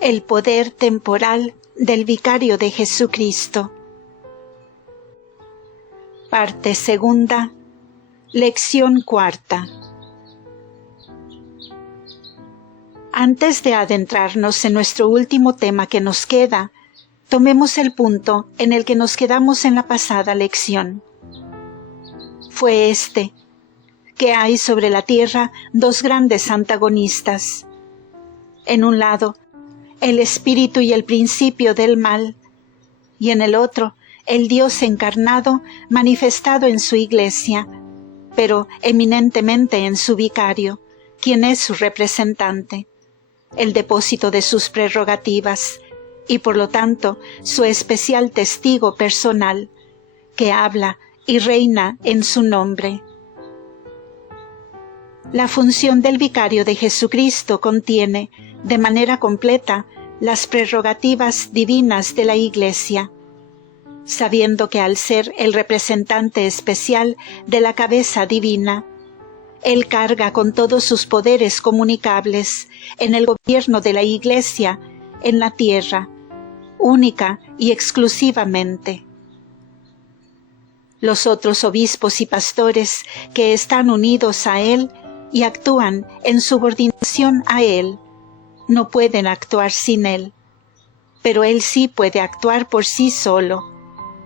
El poder temporal del Vicario de Jesucristo. Parte segunda, lección cuarta. Antes de adentrarnos en nuestro último tema que nos queda, tomemos el punto en el que nos quedamos en la pasada lección. Fue este, que hay sobre la tierra dos grandes antagonistas. En un lado, el espíritu y el principio del mal, y en el otro, el Dios encarnado manifestado en su iglesia, pero eminentemente en su vicario, quien es su representante, el depósito de sus prerrogativas, y por lo tanto su especial testigo personal, que habla y reina en su nombre. La función del vicario de Jesucristo contiene, de manera completa, las prerrogativas divinas de la Iglesia, sabiendo que al ser el representante especial de la cabeza divina, Él carga con todos sus poderes comunicables en el gobierno de la Iglesia en la tierra, única y exclusivamente. Los otros obispos y pastores que están unidos a Él y actúan en subordinación a Él, no pueden actuar sin Él, pero Él sí puede actuar por sí solo,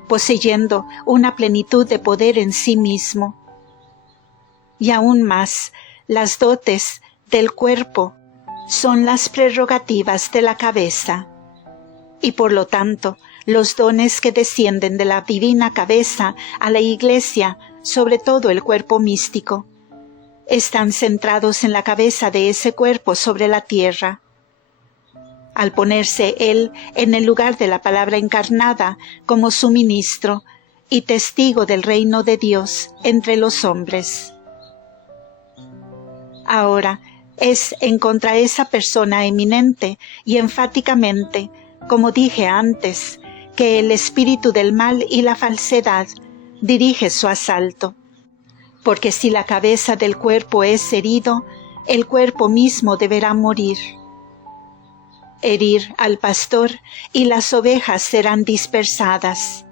poseyendo una plenitud de poder en sí mismo. Y aún más, las dotes del cuerpo son las prerrogativas de la cabeza, y por lo tanto, los dones que descienden de la divina cabeza a la Iglesia, sobre todo el cuerpo místico, están centrados en la cabeza de ese cuerpo sobre la tierra. Al ponerse Él en el lugar de la palabra encarnada como su ministro y testigo del reino de Dios entre los hombres. Ahora es en contra esa persona eminente y enfáticamente, como dije antes, que el espíritu del mal y la falsedad dirige su asalto. Porque si la cabeza del cuerpo es herido, el cuerpo mismo deberá morir. Herir al pastor y las ovejas serán dispersadas.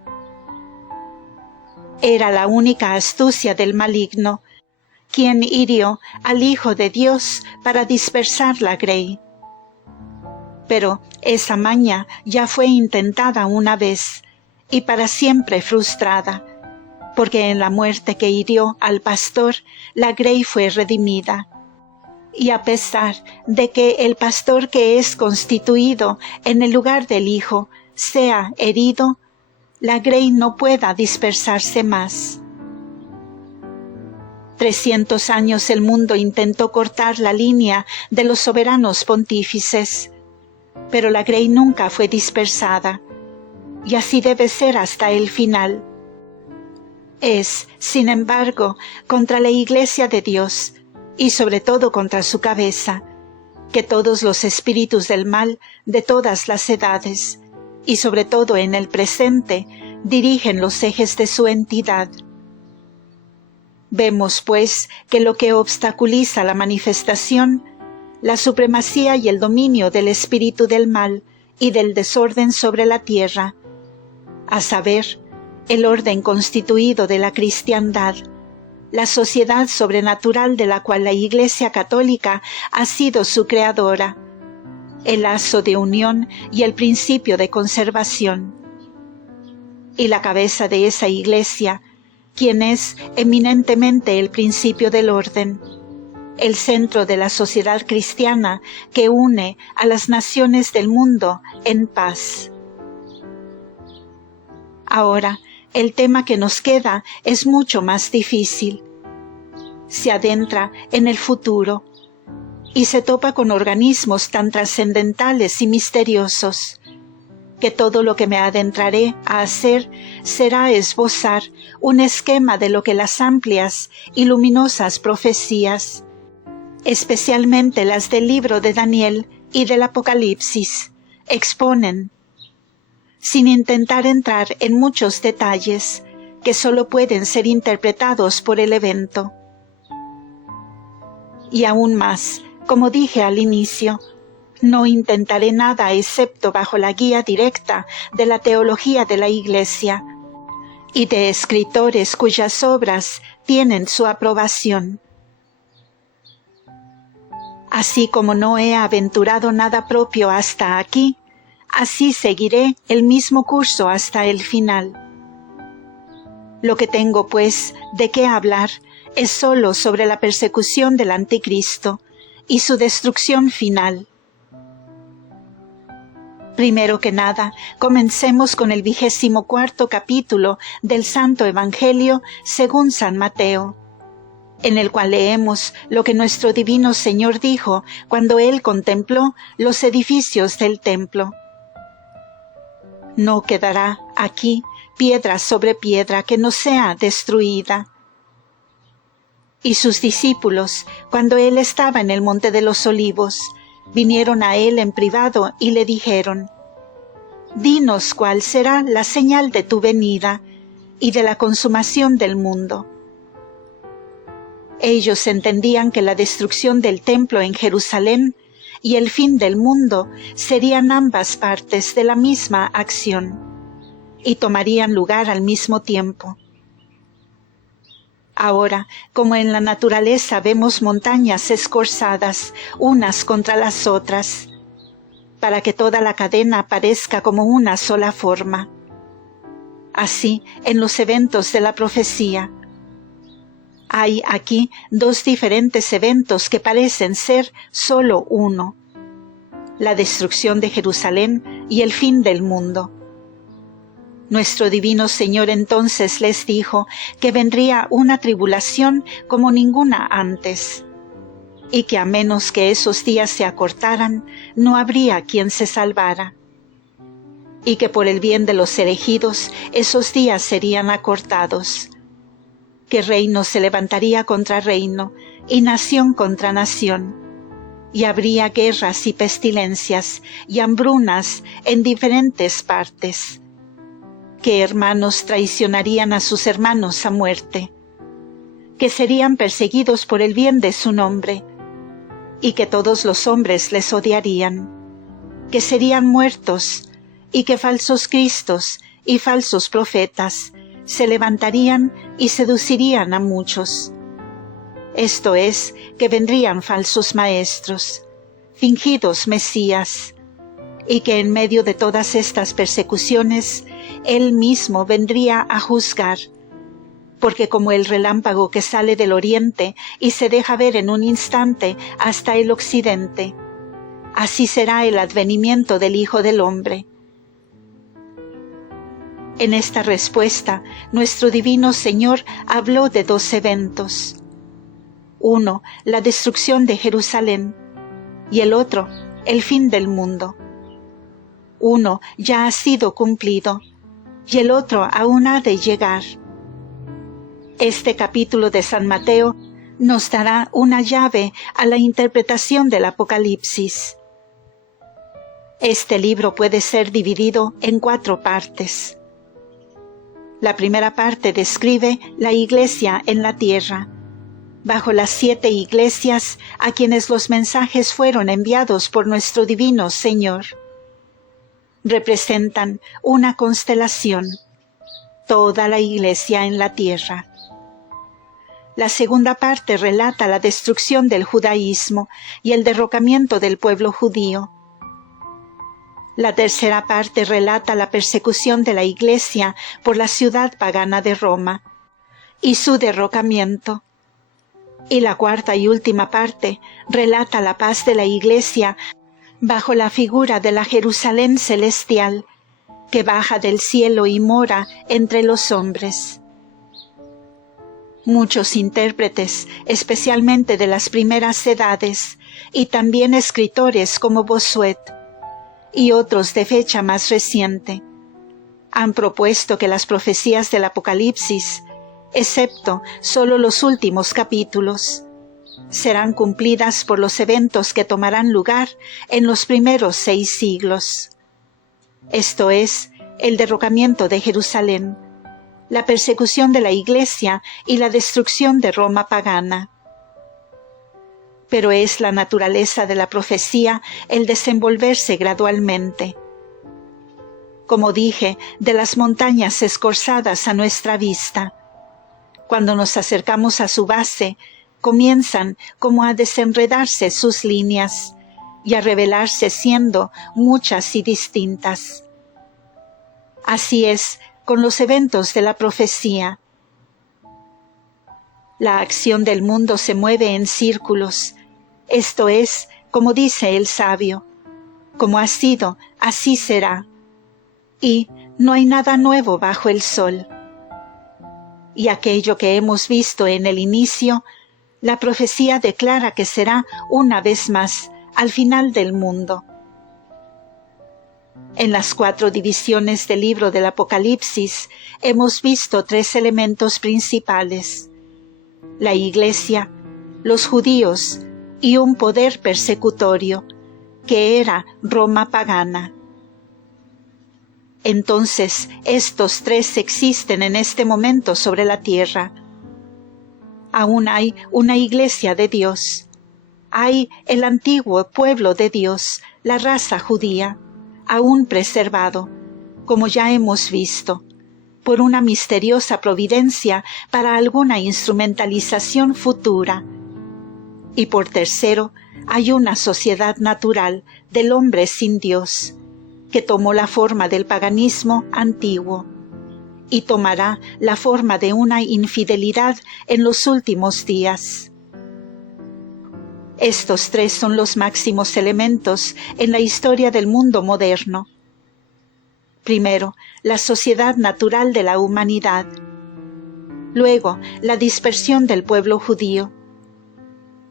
Era la única astucia del maligno, quien hirió al Hijo de Dios para dispersar la grey. Pero esa maña ya fue intentada una vez y para siempre frustrada, porque en la muerte que hirió al pastor, la grey fue redimida. Y a pesar de que el pastor que es constituido en el lugar del Hijo sea herido, la grey no pueda dispersarse más. 300 años el mundo intentó cortar la línea de los soberanos pontífices, pero la grey nunca fue dispersada, y así debe ser hasta el final. Es, sin embargo, contra la Iglesia de Dios, y sobre todo contra su cabeza, que todos los espíritus del mal de todas las edades, y sobre todo en el presente, dirigen los ejes de su entidad. Vemos, pues, que lo que obstaculiza la manifestación, la supremacía y el dominio del espíritu del mal y del desorden sobre la tierra, a saber, el orden constituido de la cristiandad, la sociedad sobrenatural de la cual la Iglesia Católica ha sido su creadora, el lazo de unión y el principio de conservación. Y la cabeza de esa Iglesia, quien es eminentemente el principio del orden, el centro de la sociedad cristiana que une a las naciones del mundo en paz. Ahora, el tema que nos queda es mucho más difícil. Se adentra en el futuro y se topa con organismos tan trascendentales y misteriosos que todo lo que me adentraré a hacer será esbozar un esquema de lo que las amplias y luminosas profecías, especialmente las del libro de Daniel y del Apocalipsis, exponen, sin intentar entrar en muchos detalles que solo pueden ser interpretados por el evento. Y aún más, como dije al inicio, No intentaré nada excepto bajo la guía directa de la teología de la Iglesia y de escritores cuyas obras tienen su aprobación. Así como no he aventurado nada propio hasta aquí, así seguiré el mismo curso hasta el final. Lo que tengo, pues, de qué hablar es sólo sobre la persecución del Anticristo y su destrucción final. Primero que nada, comencemos con el 24º capítulo del Santo Evangelio según San Mateo, en el cual leemos lo que nuestro Divino Señor dijo cuando Él contempló los edificios del templo. No quedará aquí piedra sobre piedra que no sea destruida. Y sus discípulos, cuando Él estaba en el Monte de los Olivos, vinieron a Él en privado y le dijeron: «Dinos cuál será la señal de tu venida y de la consumación del mundo». Ellos entendían que la destrucción del templo en Jerusalén y el fin del mundo serían ambas partes de la misma acción y tomarían lugar al mismo tiempo. Ahora, como en la naturaleza vemos montañas escorzadas unas contra las otras, para que toda la cadena parezca como una sola forma, así en los eventos de la profecía, hay aquí dos diferentes eventos que parecen ser solo uno: la destrucción de Jerusalén y el fin del mundo. Nuestro Divino Señor entonces les dijo que vendría una tribulación como ninguna antes, y que a menos que esos días se acortaran, no habría quien se salvara, y que por el bien de los elegidos esos días serían acortados, que reino se levantaría contra reino y nación contra nación, y habría guerras y pestilencias y hambrunas en diferentes partes, que hermanos traicionarían a sus hermanos a muerte, que serían perseguidos por el bien de su nombre, y que todos los hombres les odiarían, que serían muertos, y que falsos cristos y falsos profetas se levantarían y seducirían a muchos. Esto es, que vendrían falsos maestros, fingidos mesías, y que en medio de todas estas persecuciones, Él mismo vendría a juzgar, porque como el relámpago que sale del oriente y se deja ver en un instante hasta el occidente, así será el advenimiento del Hijo del Hombre. En esta respuesta, nuestro Divino Señor habló de dos eventos: uno, la destrucción de Jerusalén, y el otro, el fin del mundo. Uno ya ha sido cumplido, y el otro aún ha de llegar. Este capítulo de San Mateo nos dará una llave a la interpretación del Apocalipsis. Este libro puede ser dividido en 4 partes. La primera parte describe la Iglesia en la tierra, bajo las 7 iglesias a quienes los mensajes fueron enviados por nuestro Divino Señor. Representan una constelación, toda la Iglesia en la tierra. La segunda parte relata la destrucción del judaísmo y el derrocamiento del pueblo judío. La tercera parte relata la persecución de la Iglesia por la ciudad pagana de Roma y su derrocamiento. Y la cuarta y última parte relata la paz de la Iglesia bajo la figura de la Jerusalén celestial, que baja del cielo y mora entre los hombres. Muchos intérpretes, especialmente de las primeras edades, y también escritores como Bossuet, y otros de fecha más reciente, han propuesto que las profecías del Apocalipsis, excepto solo los últimos capítulos, serán cumplidas por los eventos que tomarán lugar en los primeros 6 siglos. Esto es, el derrocamiento de Jerusalén, la persecución de la Iglesia y la destrucción de Roma pagana. pero es la naturaleza de la profecía el desenvolverse gradualmente. Como dije, de las montañas escorzadas a nuestra vista. Cuando nos acercamos a su base, comienzan como a desenredarse sus líneas y a revelarse siendo muchas y distintas. Así es con los eventos de la profecía. La acción del mundo se mueve en círculos. Esto es, como dice el sabio, como ha sido, así será. Y no hay nada nuevo bajo el sol. Y aquello que hemos visto en el inicio, la profecía declara que será una vez más al final del mundo. En las 4 divisiones del libro del Apocalipsis hemos visto 3 elementos principales: la Iglesia, los judíos y un poder persecutorio, que era Roma pagana. Entonces, estos 3 existen en este momento sobre la tierra. Aún hay una Iglesia de Dios. Hay el antiguo pueblo de Dios, la raza judía, aún preservado, como ya hemos visto, por una misteriosa providencia para alguna instrumentalización futura. Y por tercero, hay una sociedad natural del hombre sin Dios, que tomó la forma del paganismo antiguo y tomará la forma de una infidelidad en los últimos días. Estos 3 son los máximos elementos en la historia del mundo moderno. Primero, la sociedad natural de la humanidad. Luego, la dispersión del pueblo judío.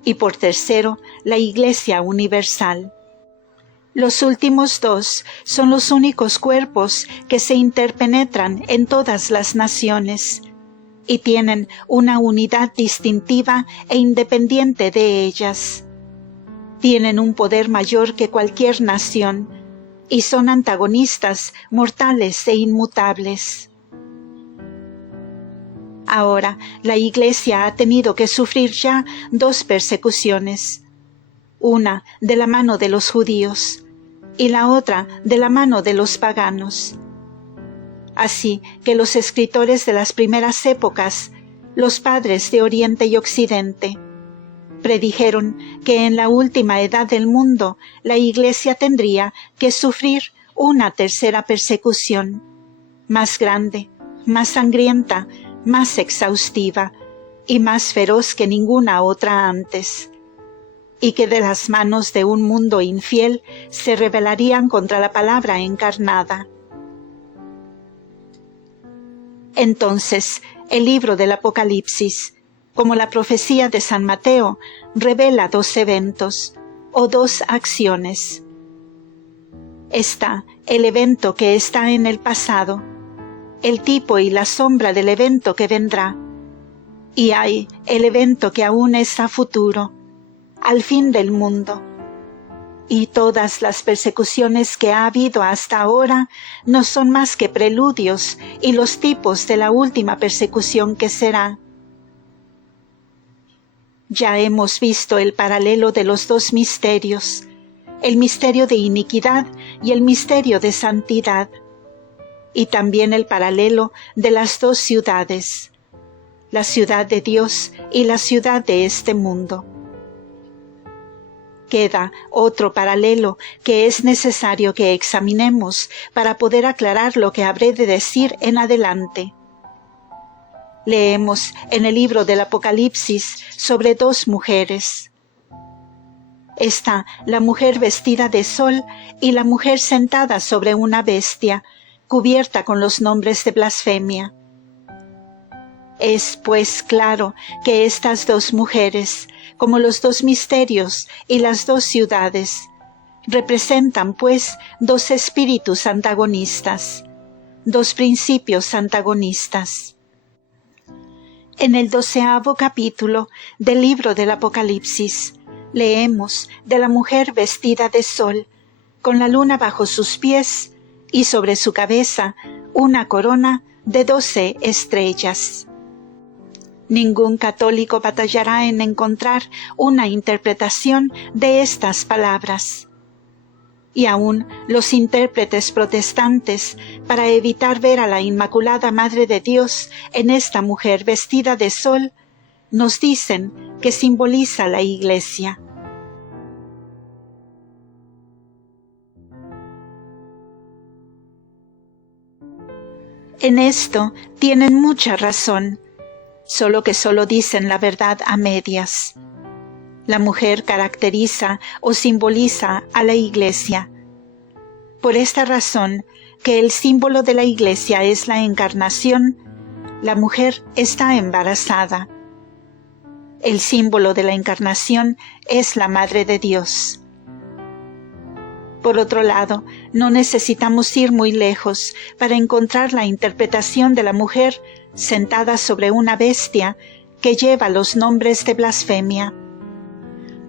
Y por tercero, la Iglesia universal. Los últimos 2 son los únicos cuerpos que se interpenetran en todas las naciones y tienen una unidad distintiva e independiente de ellas. Tienen un poder mayor que cualquier nación y son antagonistas mortales e inmutables. Ahora, la Iglesia ha tenido que sufrir ya 2 persecuciones, una de la mano de los judíos y la otra de la mano de los paganos. Así que los escritores de las primeras épocas, los padres de Oriente y Occidente, predijeron que en la última edad del mundo la Iglesia tendría que sufrir una tercera persecución, más grande, más sangrienta, más exhaustiva y más feroz que ninguna otra antes, y que de las manos de un mundo infiel se rebelarían contra la palabra encarnada. Entonces, el libro del Apocalipsis, como la profecía de San Mateo, revela 2 eventos o 2 acciones. Está el evento que está en el pasado, el tipo y la sombra del evento que vendrá, y hay el evento que aún es a futuro, al fin del mundo. Y todas las persecuciones que ha habido hasta ahora no son más que preludios y los tipos de la última persecución que será. Ya hemos visto el paralelo de los 2 misterios, el misterio de iniquidad y el misterio de santidad, y también el paralelo de las 2 ciudades, la ciudad de Dios y la ciudad de este mundo. Queda otro paralelo que es necesario que examinemos para poder aclarar lo que habré de decir en adelante. Leemos en el libro del Apocalipsis sobre 2 mujeres. Está la mujer vestida de sol y la mujer sentada sobre una bestia, cubierta con los nombres de blasfemia. Es pues claro que estas 2 mujeres, como los 2 misterios y las 2 ciudades, representan pues 2 espíritus antagonistas, 2 principios antagonistas. En el 12º capítulo del libro del Apocalipsis, leemos de la mujer vestida de sol, con la luna bajo sus pies y sobre su cabeza una corona de 12 estrellas. Ningún católico batallará en encontrar una interpretación de estas palabras. Y aún los intérpretes protestantes, para evitar ver a la Inmaculada Madre de Dios en esta mujer vestida de sol, nos dicen que simboliza la Iglesia. En esto tienen mucha razón, solo que solo dicen la verdad a medias. La mujer caracteriza o simboliza a la Iglesia. Por esta razón, que el símbolo de la Iglesia es la encarnación, la mujer está embarazada. El símbolo de la encarnación es la Madre de Dios. Por otro lado, no necesitamos ir muy lejos para encontrar la interpretación de la mujer sentada sobre una bestia que lleva los nombres de blasfemia.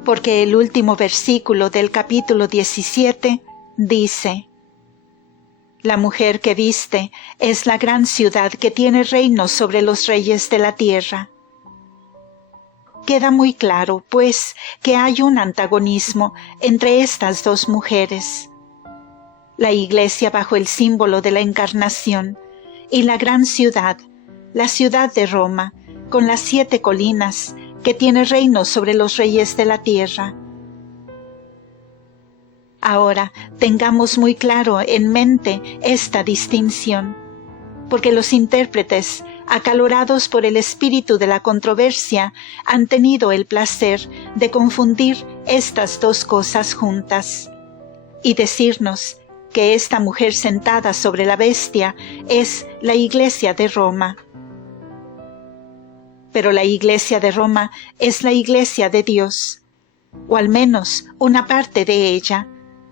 Porque el último versículo del capítulo 17 dice: La mujer que viste es la gran ciudad que tiene reino sobre los reyes de la tierra. Queda muy claro, pues, que hay un antagonismo entre estas dos mujeres. La Iglesia bajo el símbolo de la Encarnación y la gran ciudad, la ciudad de Roma, con las 7 colinas, que tiene reino sobre los reyes de la tierra. Ahora tengamos muy claro en mente esta distinción, porque los intérpretes, acalorados por el espíritu de la controversia, han tenido el placer de confundir estas dos cosas juntas y decirnos que esta mujer sentada sobre la bestia es la Iglesia de Roma. Pero la Iglesia de Roma es la Iglesia de Dios, o al menos una parte de ella,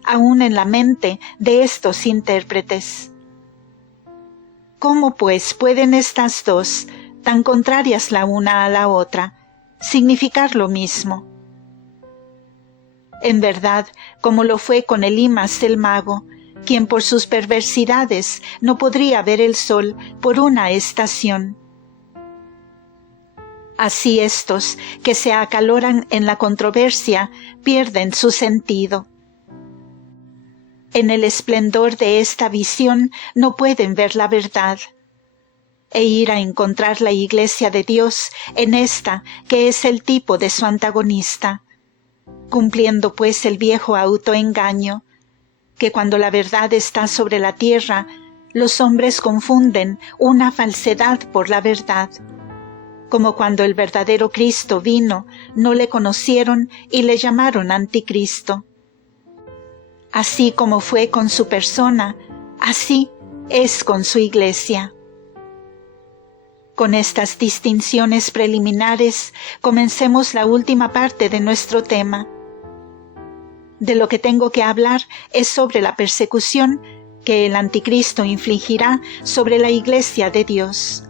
aún en la mente de estos intérpretes. ¿Cómo pues pueden estas dos, tan contrarias la una a la otra, significar lo mismo? En verdad, como lo fue con Elimas el mago, quien por sus perversidades no podría ver el sol por una estación. Así estos, que se acaloran en la controversia, pierden su sentido. En el esplendor de esta visión no pueden ver la verdad, e ir a encontrar la Iglesia de Dios en esta que es el tipo de su antagonista, cumpliendo pues el viejo autoengaño, que cuando la verdad está sobre la tierra, los hombres confunden una falsedad por la verdad. Como cuando el verdadero Cristo vino, no le conocieron y le llamaron anticristo. Así como fue con su persona, así es con su Iglesia. Con estas distinciones preliminares, comencemos la última parte de nuestro tema. De lo que tengo que hablar es sobre la persecución que el anticristo infligirá sobre la Iglesia de Dios.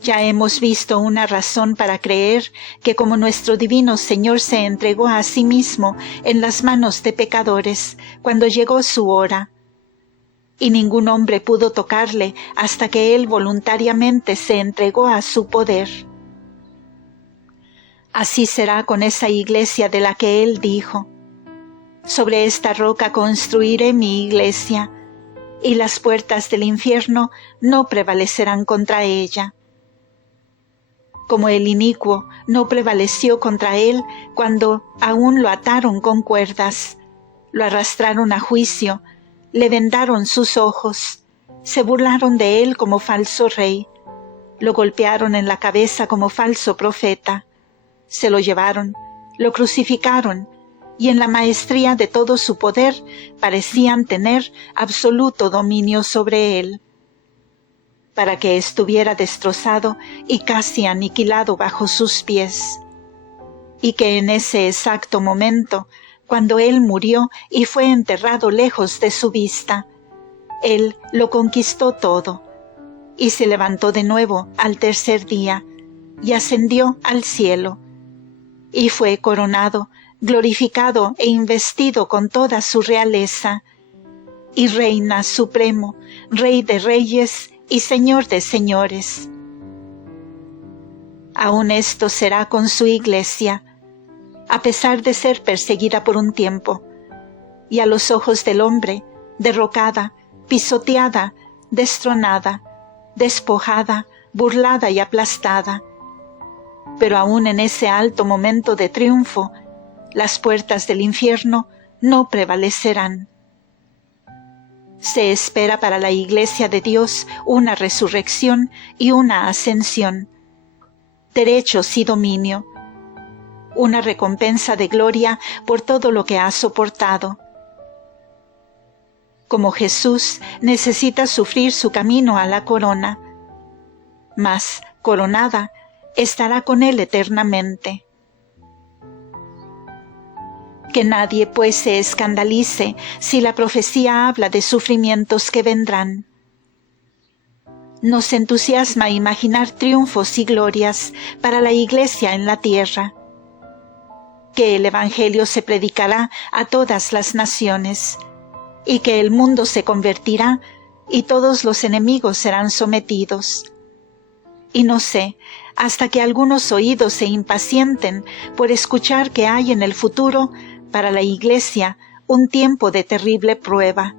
Ya hemos visto una razón para creer que como nuestro divino Señor se entregó a sí mismo en las manos de pecadores cuando llegó su hora, y ningún hombre pudo tocarle hasta que Él voluntariamente se entregó a su poder. Así será con esa Iglesia de la que Él dijo: sobre esta roca construiré mi Iglesia, y las puertas del infierno no prevalecerán contra ella. Como el inicuo no prevaleció contra él cuando aún lo ataron con cuerdas, lo arrastraron a juicio, le vendaron sus ojos, se burlaron de él como falso rey, lo golpearon en la cabeza como falso profeta, se lo llevaron, lo crucificaron, y en la maestría de todo su poder parecían tener absoluto dominio sobre él, para que estuviera destrozado y casi aniquilado bajo sus pies, y que en ese exacto momento, cuando él murió y fue enterrado lejos de su vista, él lo conquistó todo, y se levantó de nuevo al tercer día, y ascendió al cielo, y fue coronado, glorificado e investido con toda su realeza, y reina supremo, Rey de reyes y Señor de señores. Aún esto será con su iglesia, a pesar de ser perseguida por un tiempo, y a los ojos del hombre, derrocada, pisoteada, destronada, despojada, burlada y aplastada. Pero aún en ese alto momento de triunfo, las puertas del infierno no prevalecerán. Se espera para la Iglesia de Dios una resurrección y una ascensión, derechos y dominio, una recompensa de gloria por todo lo que ha soportado. Como Jesús necesita sufrir su camino a la corona, mas, coronada, estará con Él eternamente. Que nadie pues se escandalice si la profecía habla de sufrimientos que vendrán. Nos entusiasma imaginar triunfos y glorias para la Iglesia en la tierra, que el Evangelio se predicará a todas las naciones, y que el mundo se convertirá y todos los enemigos serán sometidos. Y no sé, hasta que algunos oídos se impacienten por escuchar que hay en el futuro para la Iglesia un tiempo de terrible prueba.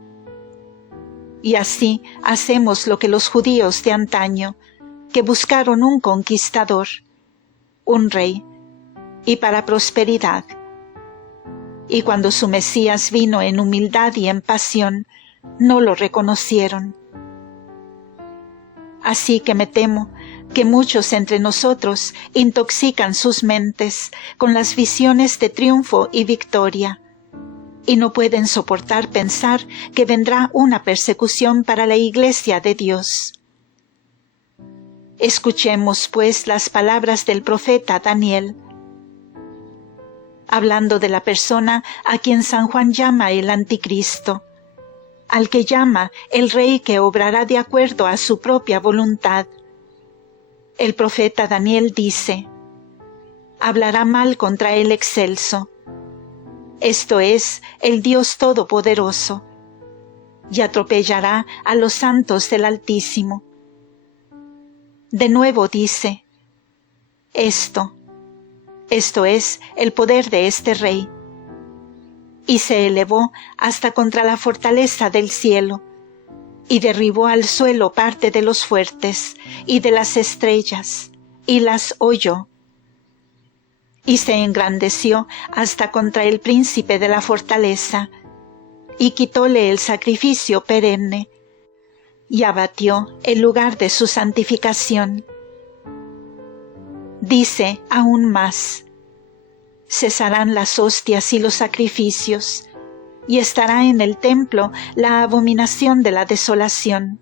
Y así hacemos lo que los judíos de antaño, que buscaron un conquistador, un rey, y para prosperidad. Y cuando su Mesías vino en humildad y en pasión, no lo reconocieron. Así que me temo que muchos entre nosotros intoxican sus mentes con las visiones de triunfo y victoria, y no pueden soportar pensar que vendrá una persecución para la Iglesia de Dios. Escuchemos pues las palabras del profeta Daniel, hablando de la persona a quien San Juan llama el Anticristo, al que llama el Rey que obrará de acuerdo a su propia voluntad. El profeta Daniel dice: hablará mal contra el Excelso, esto es, el Dios Todopoderoso, y atropellará a los santos del Altísimo. De nuevo dice: esto es, el poder de este rey. Y se elevó hasta contra la fortaleza del cielo, y derribó al suelo parte de los fuertes y de las estrellas, y las holló. Y se engrandeció hasta contra el príncipe de la fortaleza, y quitóle el sacrificio perenne, y abatió el lugar de su santificación. Dice aún más: cesarán las hostias y los sacrificios, y estará en el templo la abominación de la desolación.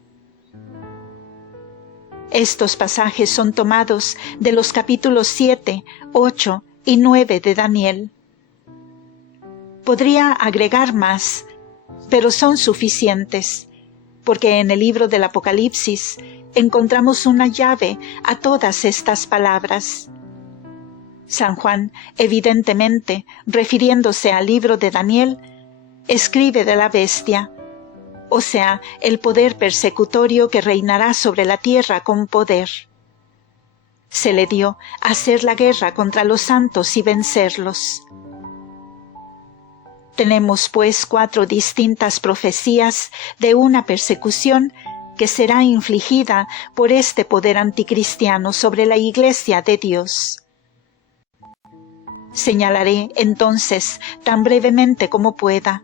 Estos pasajes son tomados de los capítulos 7, 8 y 9 de Daniel. Podría agregar más, pero son suficientes, porque en el libro del Apocalipsis encontramos una llave a todas estas palabras. San Juan, evidentemente, refiriéndose al libro de Daniel, escribe de la bestia, o sea, el poder persecutorio que reinará sobre la tierra con poder. Se le dio hacer la guerra contra los santos y vencerlos. Tenemos pues 4 distintas profecías de una persecución que será infligida por este poder anticristiano sobre la Iglesia de Dios. Señalaré entonces, tan brevemente como pueda,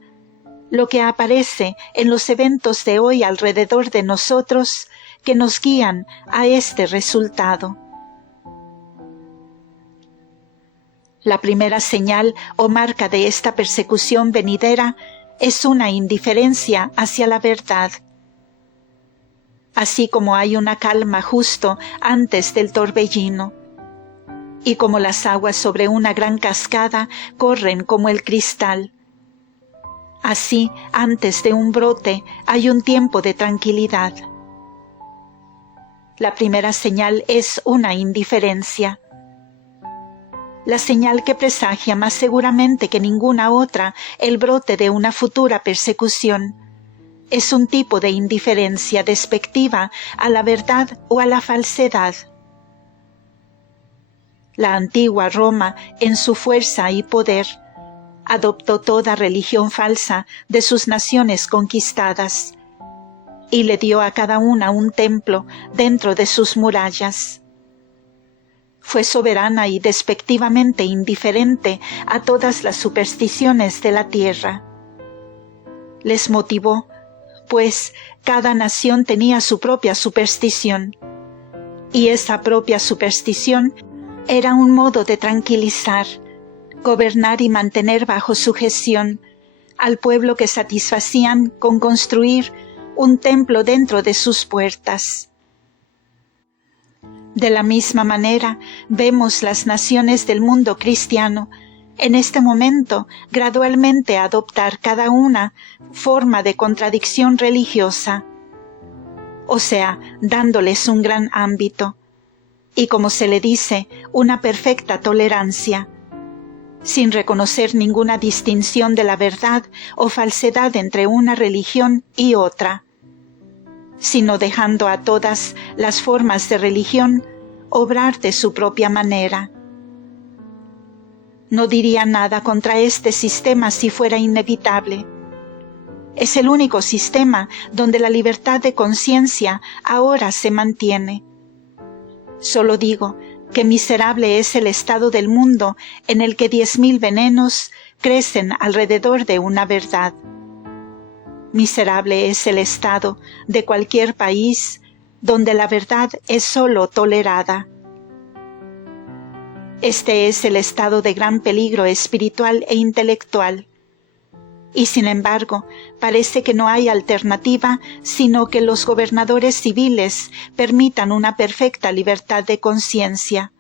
lo que aparece en los eventos de hoy alrededor de nosotros que nos guían a este resultado. La primera señal o marca de esta persecución venidera es una indiferencia hacia la verdad. Así como hay una calma justo antes del torbellino, y como las aguas sobre una gran cascada corren como el cristal, así antes de un brote hay un tiempo de tranquilidad. La primera señal es una indiferencia. La señal que presagia más seguramente que ninguna otra el brote de una futura persecución es un tipo de indiferencia despectiva a la verdad o a la falsedad. La antigua Roma, en su fuerza y poder, adoptó toda religión falsa de sus naciones conquistadas y le dio a cada una un templo dentro de sus murallas. Fue soberana y despectivamente indiferente a todas las supersticiones de la tierra. Les motivó, pues cada nación tenía su propia superstición, y esa propia superstición era un modo de tranquilizar, gobernar y mantener bajo sujeción al pueblo que satisfacían con construir un templo dentro de sus puertas. De la misma manera, vemos las naciones del mundo cristiano en este momento gradualmente adoptar cada una forma de contradicción religiosa, o sea, dándoles un gran ámbito, y como se le dice, una perfecta tolerancia, sin reconocer ninguna distinción de la verdad o falsedad entre una religión y otra, sino dejando a todas las formas de religión obrar de su propia manera. No diría nada contra este sistema si fuera inevitable. Es el único sistema donde la libertad de conciencia ahora se mantiene. Solo digo que miserable es el estado del mundo en el que 10.000 venenos crecen alrededor de una verdad. Miserable es el estado de cualquier país donde la verdad es solo tolerada. Este es el estado de gran peligro espiritual e intelectual. Y sin embargo, parece que no hay alternativa sino que los gobernadores civiles permitan una perfecta libertad de conciencia,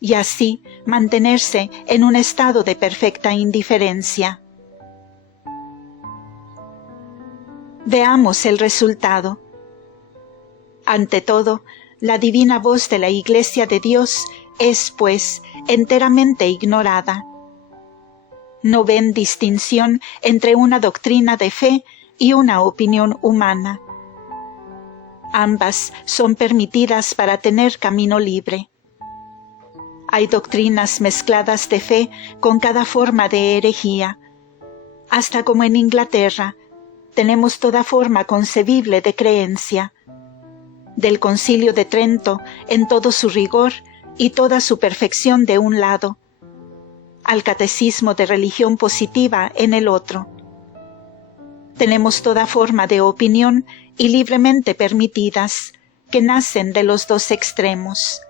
y así mantenerse en un estado de perfecta indiferencia. Veamos el resultado. Ante todo, la divina voz de la Iglesia de Dios es, pues, enteramente ignorada. No ven distinción entre una doctrina de fe y una opinión humana. Ambas son permitidas para tener camino libre. Hay doctrinas mezcladas de fe con cada forma de herejía. Hasta como en Inglaterra, tenemos toda forma concebible de creencia. Del Concilio de Trento en todo su rigor y toda su perfección de un lado, al catecismo de religión positiva en el otro. Tenemos toda forma de opinión y libremente permitidas, que nacen de los dos extremos.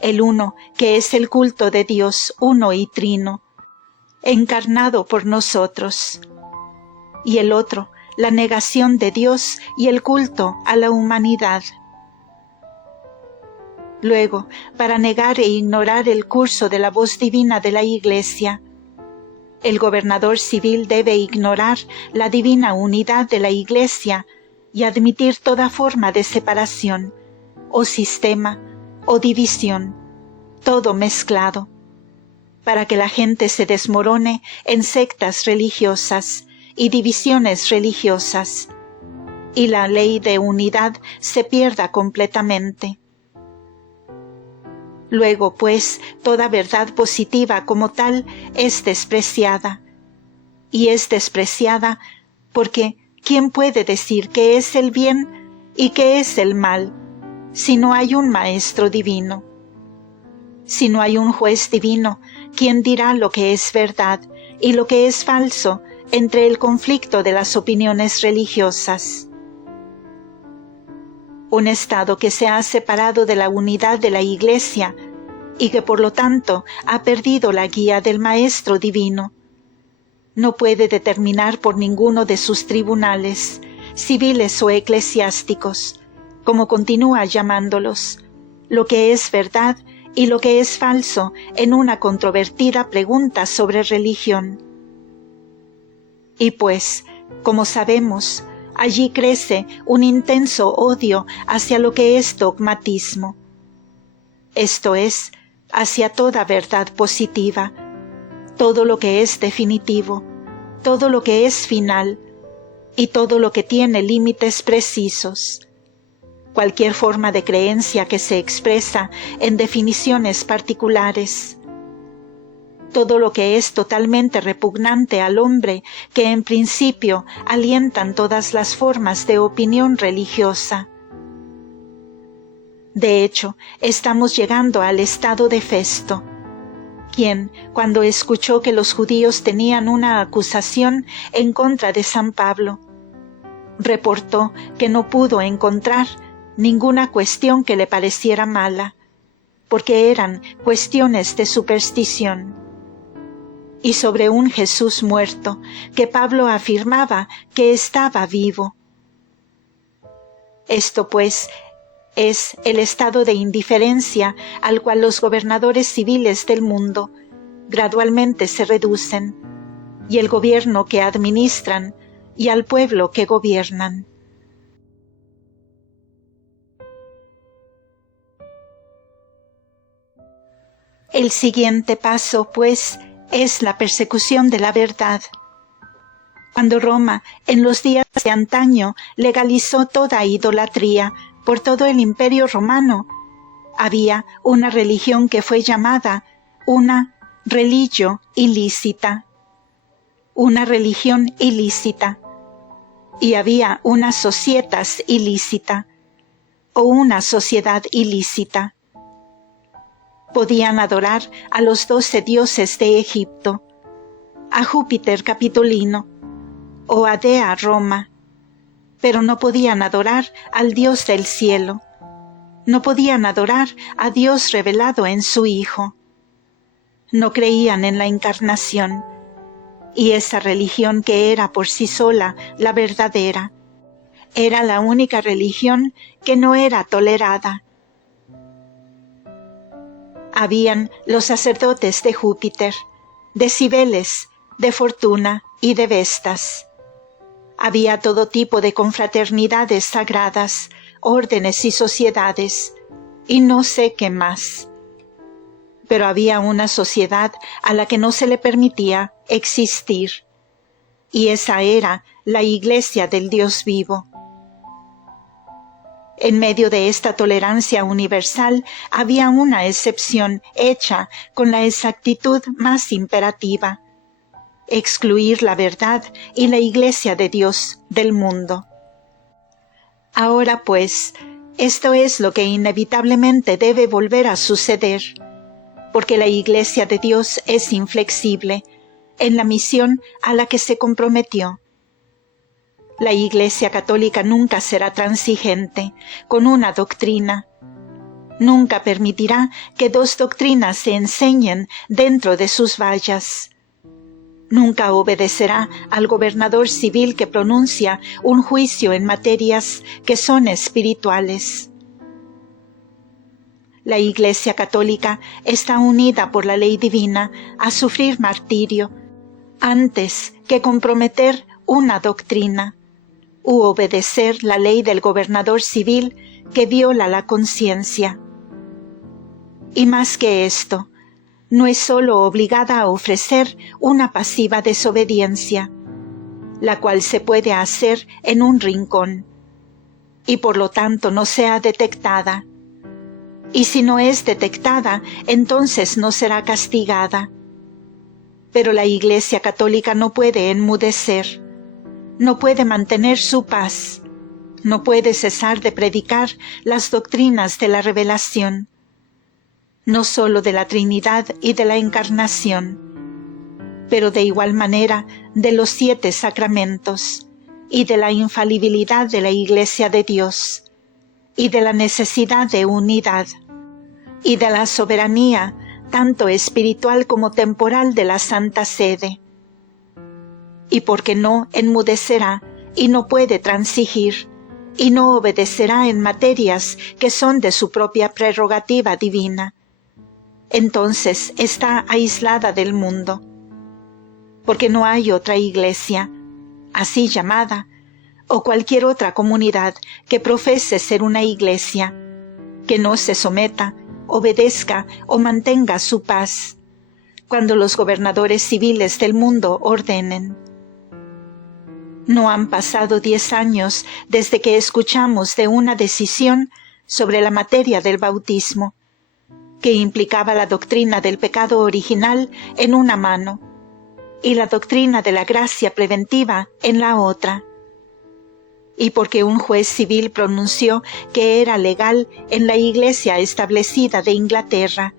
El uno, que es el culto de Dios uno y trino, encarnado por nosotros, y el otro, la negación de Dios y el culto a la humanidad. Luego, para negar e ignorar el curso de la voz divina de la Iglesia, el gobernador civil debe ignorar la divina unidad de la Iglesia y admitir toda forma de separación, o sistema, o división, todo mezclado, para que la gente se desmorone en sectas religiosas y divisiones religiosas, y la ley de unidad se pierda completamente. Luego, pues, toda verdad positiva como tal es despreciada. Y es despreciada porque ¿quién puede decir qué es el bien y qué es el mal si no hay un maestro divino? Si no hay un juez divino, ¿quién dirá lo que es verdad y lo que es falso entre el conflicto de las opiniones religiosas? Un estado que se ha separado de la unidad de la Iglesia y que por lo tanto ha perdido la guía del Maestro Divino, no puede determinar por ninguno de sus tribunales, civiles o eclesiásticos, como continúa llamándolos, lo que es verdad y lo que es falso en una controvertida pregunta sobre religión. Y pues, como sabemos, allí crece un intenso odio hacia lo que es dogmatismo, esto es, hacia toda verdad positiva, todo lo que es definitivo, todo lo que es final y todo lo que tiene límites precisos. cualquier forma de creencia que se expresa en definiciones particulares. Todo lo que es totalmente repugnante al hombre, que en principio alientan todas las formas de opinión religiosa. De hecho, estamos llegando al estado de Festo, quien, cuando escuchó que los judíos tenían una acusación en contra de San Pablo, reportó que no pudo encontrar ninguna cuestión que le pareciera mala, porque eran cuestiones de superstición. Y sobre un Jesús muerto, que Pablo afirmaba que estaba vivo. Esto, pues, es el estado de indiferencia al cual los gobernadores civiles del mundo gradualmente se reducen, y el gobierno que administran, y al pueblo que gobiernan. El siguiente paso, pues, es la persecución de la verdad. Cuando Roma, en los días de antaño, legalizó toda idolatría por todo el Imperio Romano, había una religión que fue llamada una religio illicita. Una religión ilícita. Y había una societas ilícita, o una sociedad ilícita. Podían adorar a los 12 dioses de Egipto, a Júpiter Capitolino, o a Dea Roma, pero no podían adorar al Dios del cielo, no podían adorar a Dios revelado en su Hijo. No creían en la encarnación, y esa religión que era por sí sola la verdadera, era la única religión que no era tolerada. Habían los sacerdotes de Júpiter, de Cibeles, de Fortuna y de Vestas. Había todo tipo de confraternidades sagradas, órdenes y sociedades, y no sé qué más. Pero había una sociedad a la que no se le permitía existir, y esa era la Iglesia del Dios vivo. En medio de esta tolerancia universal había una excepción hecha con la exactitud más imperativa: excluir la verdad y la Iglesia de Dios del mundo. Ahora pues, esto es lo que inevitablemente debe volver a suceder, porque la Iglesia de Dios es inflexible en la misión a la que se comprometió. La Iglesia católica nunca será transigente con una doctrina. Nunca permitirá que dos doctrinas se enseñen dentro de sus vallas. Nunca obedecerá al gobernador civil que pronuncia un juicio en materias que son espirituales. La Iglesia católica está unida por la ley divina a sufrir martirio antes que comprometer una doctrina u obedecer la ley del gobernador civil que viola la conciencia. Y más que esto, no es sólo obligada a ofrecer una pasiva desobediencia, la cual se puede hacer en un rincón, y por lo tanto no sea detectada. Y si no es detectada, entonces no será castigada. Pero la Iglesia católica no puede enmudecer, no puede mantener su paz, no puede cesar de predicar las doctrinas de la revelación, no sólo de la Trinidad y de la Encarnación, pero de igual manera de los 7 sacramentos y de la infalibilidad de la Iglesia de Dios y de la necesidad de unidad y de la soberanía tanto espiritual como temporal de la Santa Sede. Y porque no enmudecerá y no puede transigir, y no obedecerá en materias que son de su propia prerrogativa divina, entonces está aislada del mundo, porque no hay otra iglesia, así llamada, o cualquier otra comunidad que profese ser una iglesia, que no se someta, obedezca o mantenga su paz, cuando los gobernadores civiles del mundo ordenen. No han pasado 10 años desde que escuchamos de una decisión sobre la materia del bautismo, que implicaba la doctrina del pecado original en una mano y la doctrina de la gracia preventiva en la otra. Y porque un juez civil pronunció que era legal en la Iglesia establecida de Inglaterra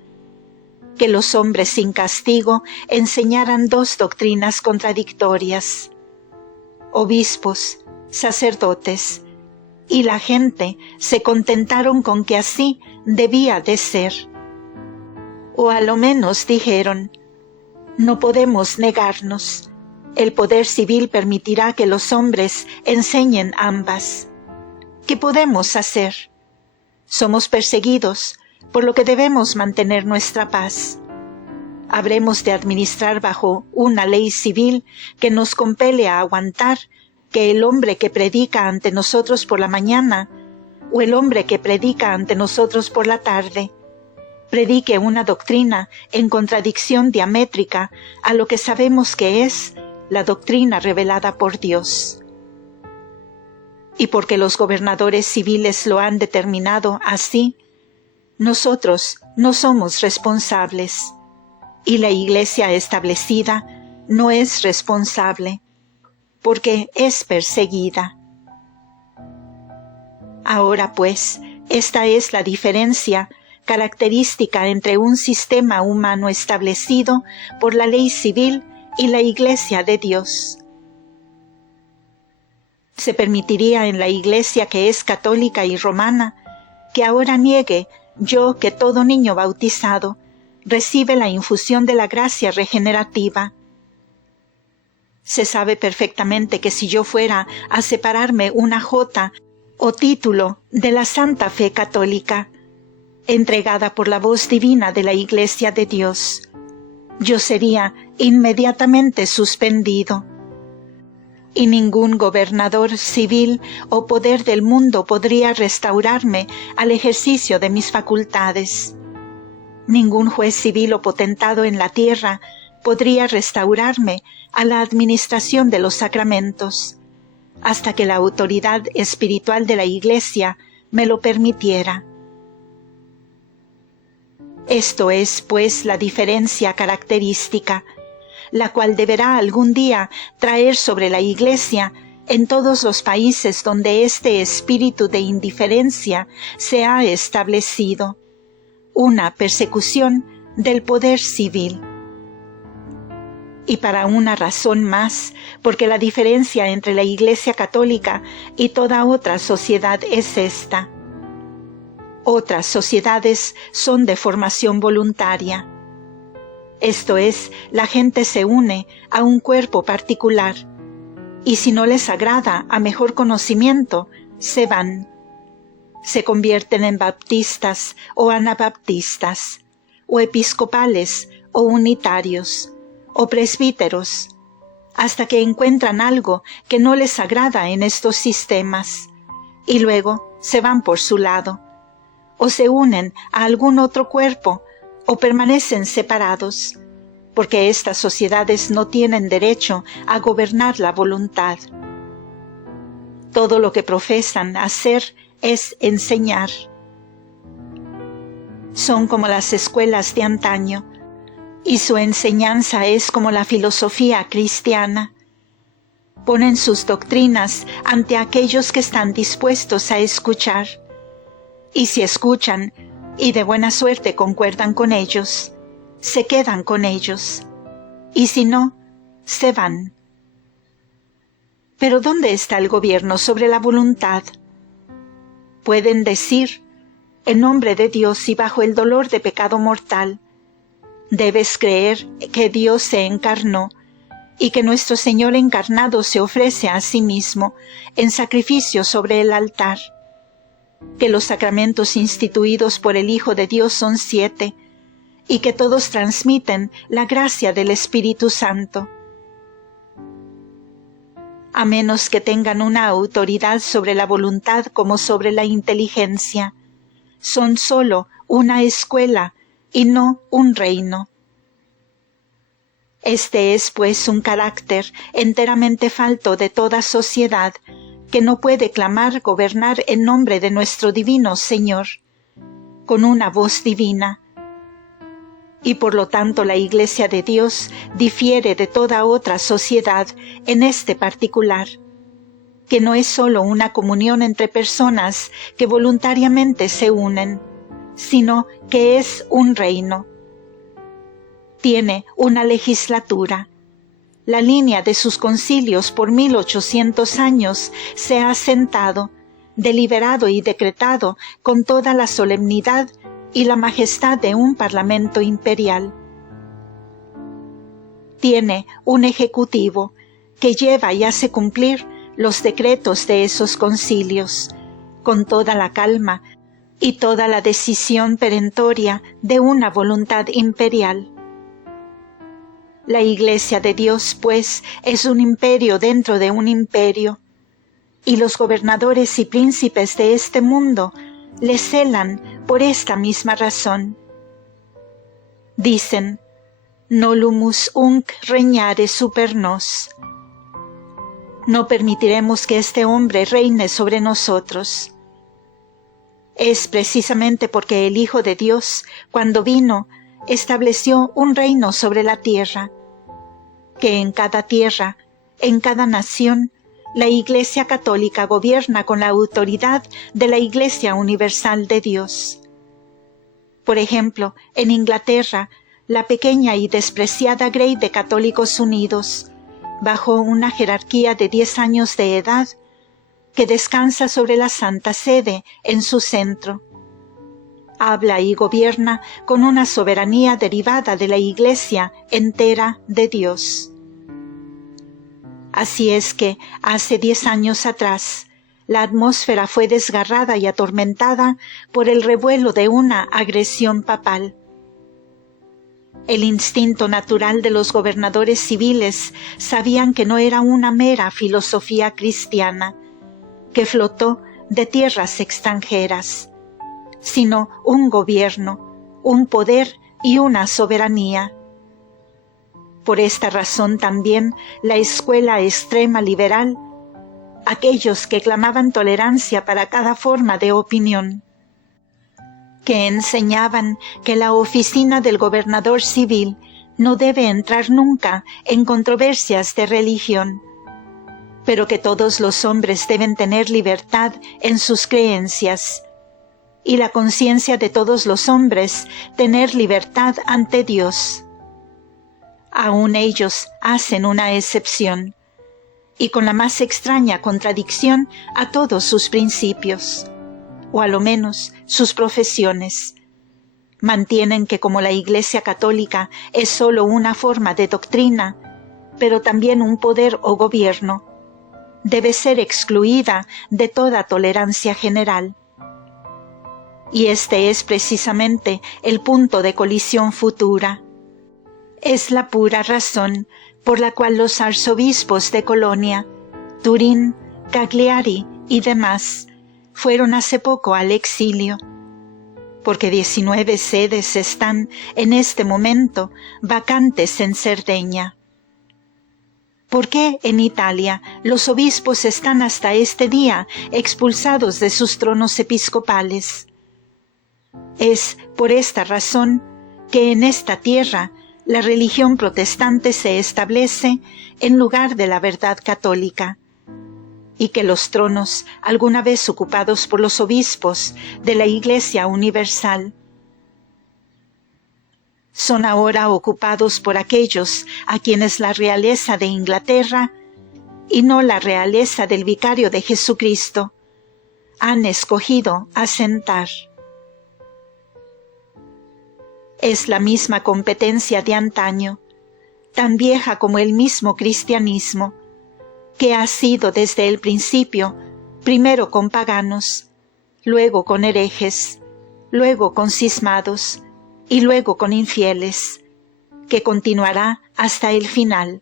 que los hombres sin castigo enseñaran 2 doctrinas contradictorias. Obispos, sacerdotes y la gente se contentaron con que así debía de ser. O a lo menos dijeron: no podemos negarnos. El poder civil permitirá que los hombres enseñen ambas. ¿Qué podemos hacer? Somos perseguidos, por lo que debemos mantener nuestra paz. Habremos de administrar bajo una ley civil que nos compele a aguantar que el hombre que predica ante nosotros por la mañana o el hombre que predica ante nosotros por la tarde predique una doctrina en contradicción diamétrica a lo que sabemos que es la doctrina revelada por Dios. Y porque los gobernadores civiles lo han determinado así, nosotros no somos responsables, y la Iglesia establecida no es responsable, porque es perseguida. Ahora pues, esta es la diferencia característica entre un sistema humano establecido por la ley civil y la Iglesia de Dios. Se permitiría en la Iglesia que es católica y romana que ahora niegue yo que todo niño bautizado recibe la infusión de la gracia regenerativa. Se sabe perfectamente que si yo fuera a separarme una jota o título de la Santa Fe Católica, entregada por la voz divina de la Iglesia de Dios, yo sería inmediatamente suspendido. Y ningún gobernador civil o poder del mundo podría restaurarme al ejercicio de mis facultades. Ningún juez civil o potentado en la tierra podría restaurarme a la administración de los sacramentos, hasta que la autoridad espiritual de la Iglesia me lo permitiera. Esto es, pues, la diferencia característica, la cual deberá algún día traer sobre la Iglesia en todos los países donde este espíritu de indiferencia se ha establecido, una persecución del poder civil. Y para una razón más, porque la diferencia entre la Iglesia católica y toda otra sociedad es esta. Otras sociedades son de formación voluntaria. Esto es, la gente se une a un cuerpo particular, y si no les agrada a mejor conocimiento, se van. Se convierten en baptistas o anabaptistas, o episcopales o unitarios, o presbíteros, hasta que encuentran algo que no les agrada en estos sistemas, y luego se van por su lado, o se unen a algún otro cuerpo, o permanecen separados, porque estas sociedades no tienen derecho a gobernar la voluntad. Todo lo que profesan hacer es enseñar. Son como las escuelas de antaño, y su enseñanza es como la filosofía cristiana. Ponen sus doctrinas ante aquellos que están dispuestos a escuchar, y si escuchan y de buena suerte concuerdan con ellos, se quedan con ellos, y si no, se van. Pero ¿dónde está el gobierno sobre la voluntad? Pueden decir, en nombre de Dios y bajo el dolor de pecado mortal, debes creer que Dios se encarnó y que nuestro Señor encarnado se ofrece a sí mismo en sacrificio sobre el altar, que los sacramentos instituidos por el Hijo de Dios son 7 y que todos transmiten la gracia del Espíritu Santo. A menos que tengan una autoridad sobre la voluntad como sobre la inteligencia, son sólo una escuela y no un reino. Este es, pues, un carácter enteramente falto de toda sociedad, que no puede clamar gobernar en nombre de nuestro divino Señor, con una voz divina. Y por lo tanto la Iglesia de Dios difiere de toda otra sociedad en este particular, que no es sólo una comunión entre personas que voluntariamente se unen, sino que es un reino. Tiene una legislatura. La línea de sus concilios por 1800 años se ha sentado, deliberado y decretado con toda la solemnidad y la majestad de un parlamento imperial. Tiene un ejecutivo que lleva y hace cumplir los decretos de esos concilios, con toda la calma y toda la decisión perentoria de una voluntad imperial. La Iglesia de Dios, pues, es un imperio dentro de un imperio, y los gobernadores y príncipes de este mundo le celan por esta misma razón. Dicen, nolumus unc regnare super nos. No permitiremos que este hombre reine sobre nosotros. Es precisamente porque el Hijo de Dios, cuando vino, estableció un reino sobre la tierra, que en cada tierra, en cada nación, la Iglesia Católica gobierna con la autoridad de la Iglesia Universal de Dios. Por ejemplo, en Inglaterra, la pequeña y despreciada Grey de Católicos Unidos, bajo una jerarquía de 10 años de edad, que descansa sobre la Santa Sede en su centro. Habla y gobierna con una soberanía derivada de la Iglesia entera de Dios. Así es que, hace 10 años atrás, la atmósfera fue desgarrada y atormentada por el revuelo de una agresión papal. El instinto natural de los gobernadores civiles sabían que no era una mera filosofía cristiana, que flotó de tierras extranjeras, sino un gobierno, un poder y una soberanía. Por esta razón también la escuela extrema liberal, aquellos que clamaban tolerancia para cada forma de opinión, que enseñaban que la oficina del gobernador civil no debe entrar nunca en controversias de religión, pero que todos los hombres deben tener libertad en sus creencias, y la conciencia de todos los hombres tener libertad ante Dios. Aún ellos hacen una excepción, y con la más extraña contradicción a todos sus principios, o a lo menos sus profesiones. Mantienen que como la Iglesia Católica es sólo una forma de doctrina, pero también un poder o gobierno, debe ser excluida de toda tolerancia general. Y este es precisamente el punto de colisión futura. Es la pura razón por la cual los arzobispos de Colonia, Turín, Cagliari y demás fueron hace poco al exilio, porque 19 sedes están en este momento vacantes en Cerdeña. ¿Por qué en Italia los obispos están hasta este día expulsados de sus tronos episcopales? Es por esta razón que en esta tierra la religión protestante se establece en lugar de la verdad católica, y que los tronos, alguna vez ocupados por los obispos de la Iglesia Universal, son ahora ocupados por aquellos a quienes la realeza de Inglaterra, y no la realeza del Vicario de Jesucristo, han escogido asentar. Es la misma competencia de antaño, tan vieja como el mismo cristianismo, que ha sido desde el principio, primero con paganos, luego con herejes, luego con cismados y luego con infieles, que continuará hasta el final.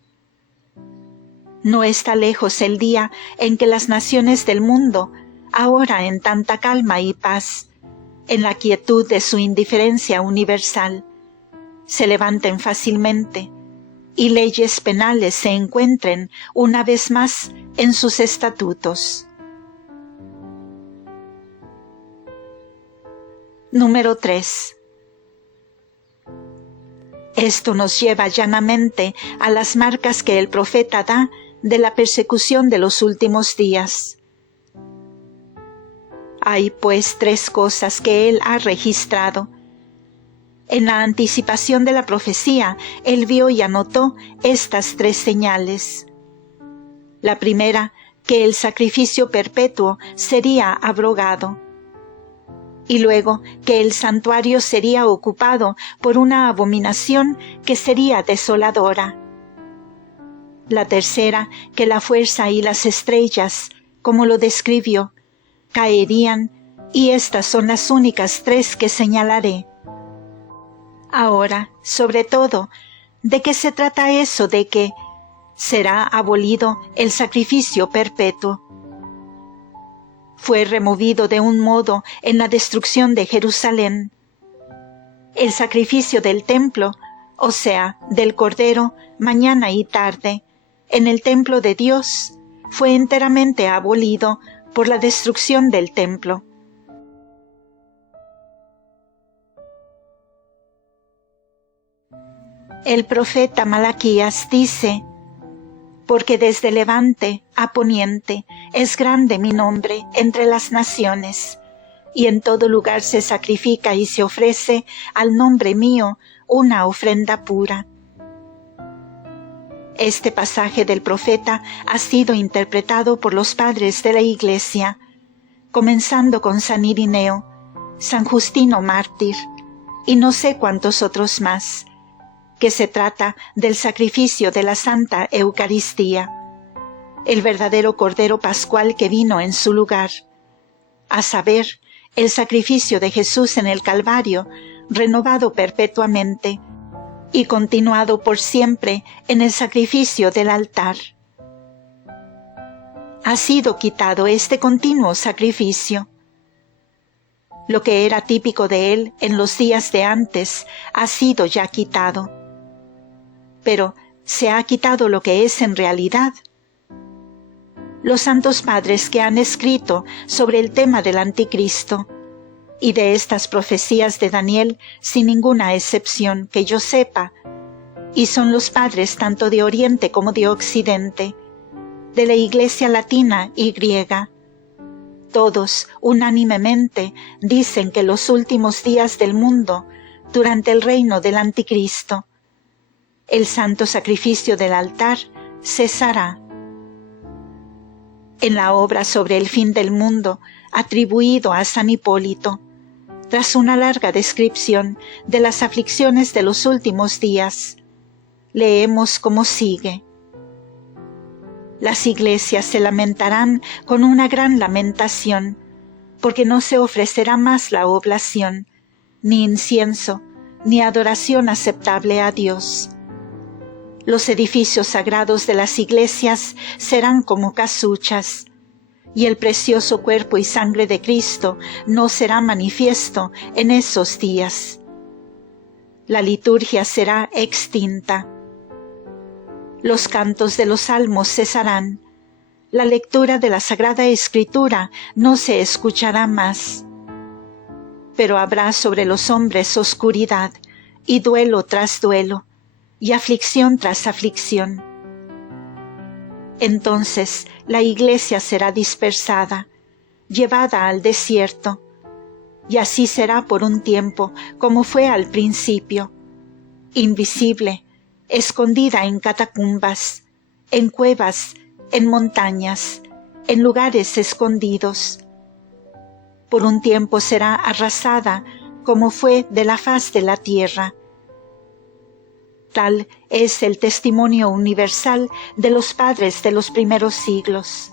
No está lejos el día en que las naciones del mundo, ahora en tanta calma y paz, en la quietud de su indiferencia universal, se levanten fácilmente, y leyes penales se encuentren una vez más en sus estatutos. Número 3. Esto nos lleva llanamente a las marcas que el profeta da de la persecución de los últimos días. Hay pues 3 cosas que él ha registrado. En la anticipación de la profecía, él vio y anotó estas 3 señales. La primera, que el sacrificio perpetuo sería abrogado. Y luego, que el santuario sería ocupado por una abominación que sería desoladora. La tercera, que la fuerza y las estrellas, como lo describió, caerían, y estas son las únicas 3 que señalaré. Ahora, sobre todo, ¿de qué se trata eso de que será abolido el sacrificio perpetuo? Fue removido de un modo en la destrucción de Jerusalén. El sacrificio del templo, o sea, del Cordero, mañana y tarde, en el templo de Dios, fue enteramente abolido por la destrucción del templo. El profeta Malaquías dice: porque desde levante a poniente es grande mi nombre entre las naciones, y en todo lugar se sacrifica y se ofrece al nombre mío una ofrenda pura. Este pasaje del profeta ha sido interpretado por los padres de la Iglesia, comenzando con San Irineo, San Justino mártir, y no sé cuántos otros más, que se trata del sacrificio de la Santa Eucaristía, el verdadero Cordero Pascual que vino en su lugar, a saber, el sacrificio de Jesús en el Calvario, renovado perpetuamente y continuado por siempre en el sacrificio del altar. Ha sido quitado este continuo sacrificio. Lo que era típico de él en los días de antes ha sido ya quitado. Pero se ha quitado lo que es en realidad. Los santos padres que han escrito sobre el tema del anticristo y de estas profecías de Daniel, sin ninguna excepción que yo sepa, y son los padres tanto de Oriente como de Occidente, de la Iglesia latina y griega. Todos, unánimemente, dicen que los últimos días del mundo, durante el reino del anticristo, el santo sacrificio del altar cesará. En la obra sobre el fin del mundo, atribuido a San Hipólito, tras una larga descripción de las aflicciones de los últimos días, leemos como sigue: las iglesias se lamentarán con una gran lamentación, porque no se ofrecerá más la oblación, ni incienso, ni adoración aceptable a Dios. Los edificios sagrados de las iglesias serán como casuchas, y el precioso cuerpo y sangre de Cristo no será manifiesto en esos días. La liturgia será extinta. Los cantos de los salmos cesarán. La lectura de la Sagrada Escritura no se escuchará más. Pero habrá sobre los hombres oscuridad, y duelo tras duelo, y aflicción tras aflicción. Entonces la iglesia será dispersada, llevada al desierto, y así será por un tiempo como fue al principio, invisible, escondida en catacumbas, en cuevas, en montañas, en lugares escondidos. Por un tiempo será arrasada como fue de la faz de la tierra. Tal es el testimonio universal de los padres de los primeros siglos.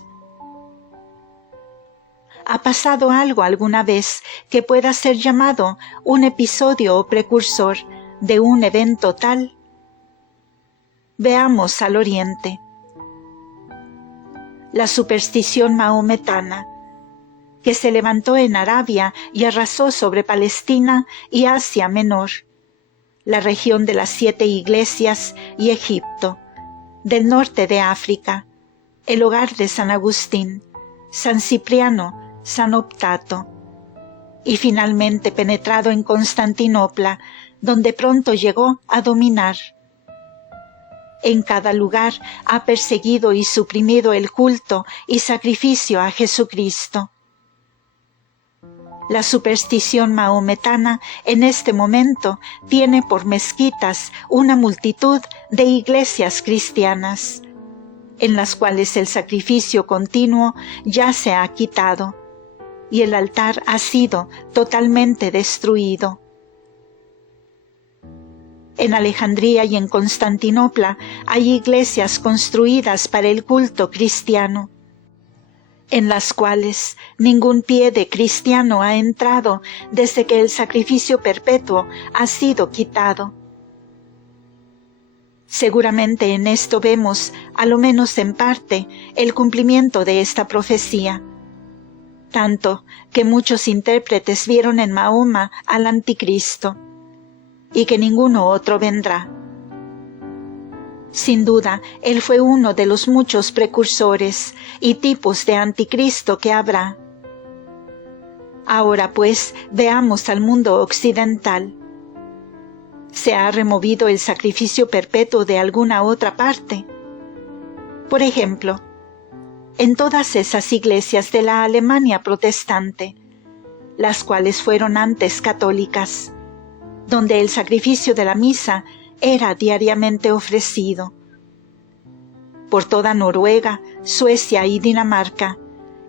¿Ha pasado algo alguna vez que pueda ser llamado un episodio o precursor de un evento tal? Veamos al Oriente. La superstición mahometana, que se levantó en Arabia y arrasó sobre Palestina y Asia Menor, la región de las 7 iglesias y Egipto, del norte de África, el hogar de San Agustín, San Cipriano, San Optato, y finalmente penetrado en Constantinopla, donde pronto llegó a dominar. En cada lugar ha perseguido y suprimido el culto y sacrificio a Jesucristo. La superstición mahometana en este momento tiene por mezquitas una multitud de iglesias cristianas, en las cuales el sacrificio continuo ya se ha quitado y el altar ha sido totalmente destruido. En Alejandría y en Constantinopla hay iglesias construidas para el culto cristiano, en las cuales ningún pie de cristiano ha entrado desde que el sacrificio perpetuo ha sido quitado. Seguramente en esto vemos, a lo menos en parte, el cumplimiento de esta profecía, tanto que muchos intérpretes vieron en Mahoma al anticristo, y que ninguno otro vendrá. Sin duda, él fue uno de los muchos precursores y tipos de anticristo que habrá. Ahora pues, veamos al mundo occidental. ¿Se ha removido el sacrificio perpetuo de alguna otra parte? Por ejemplo, en todas esas iglesias de la Alemania protestante, las cuales fueron antes católicas, donde el sacrificio de la misa era diariamente ofrecido. Por toda Noruega, Suecia y Dinamarca,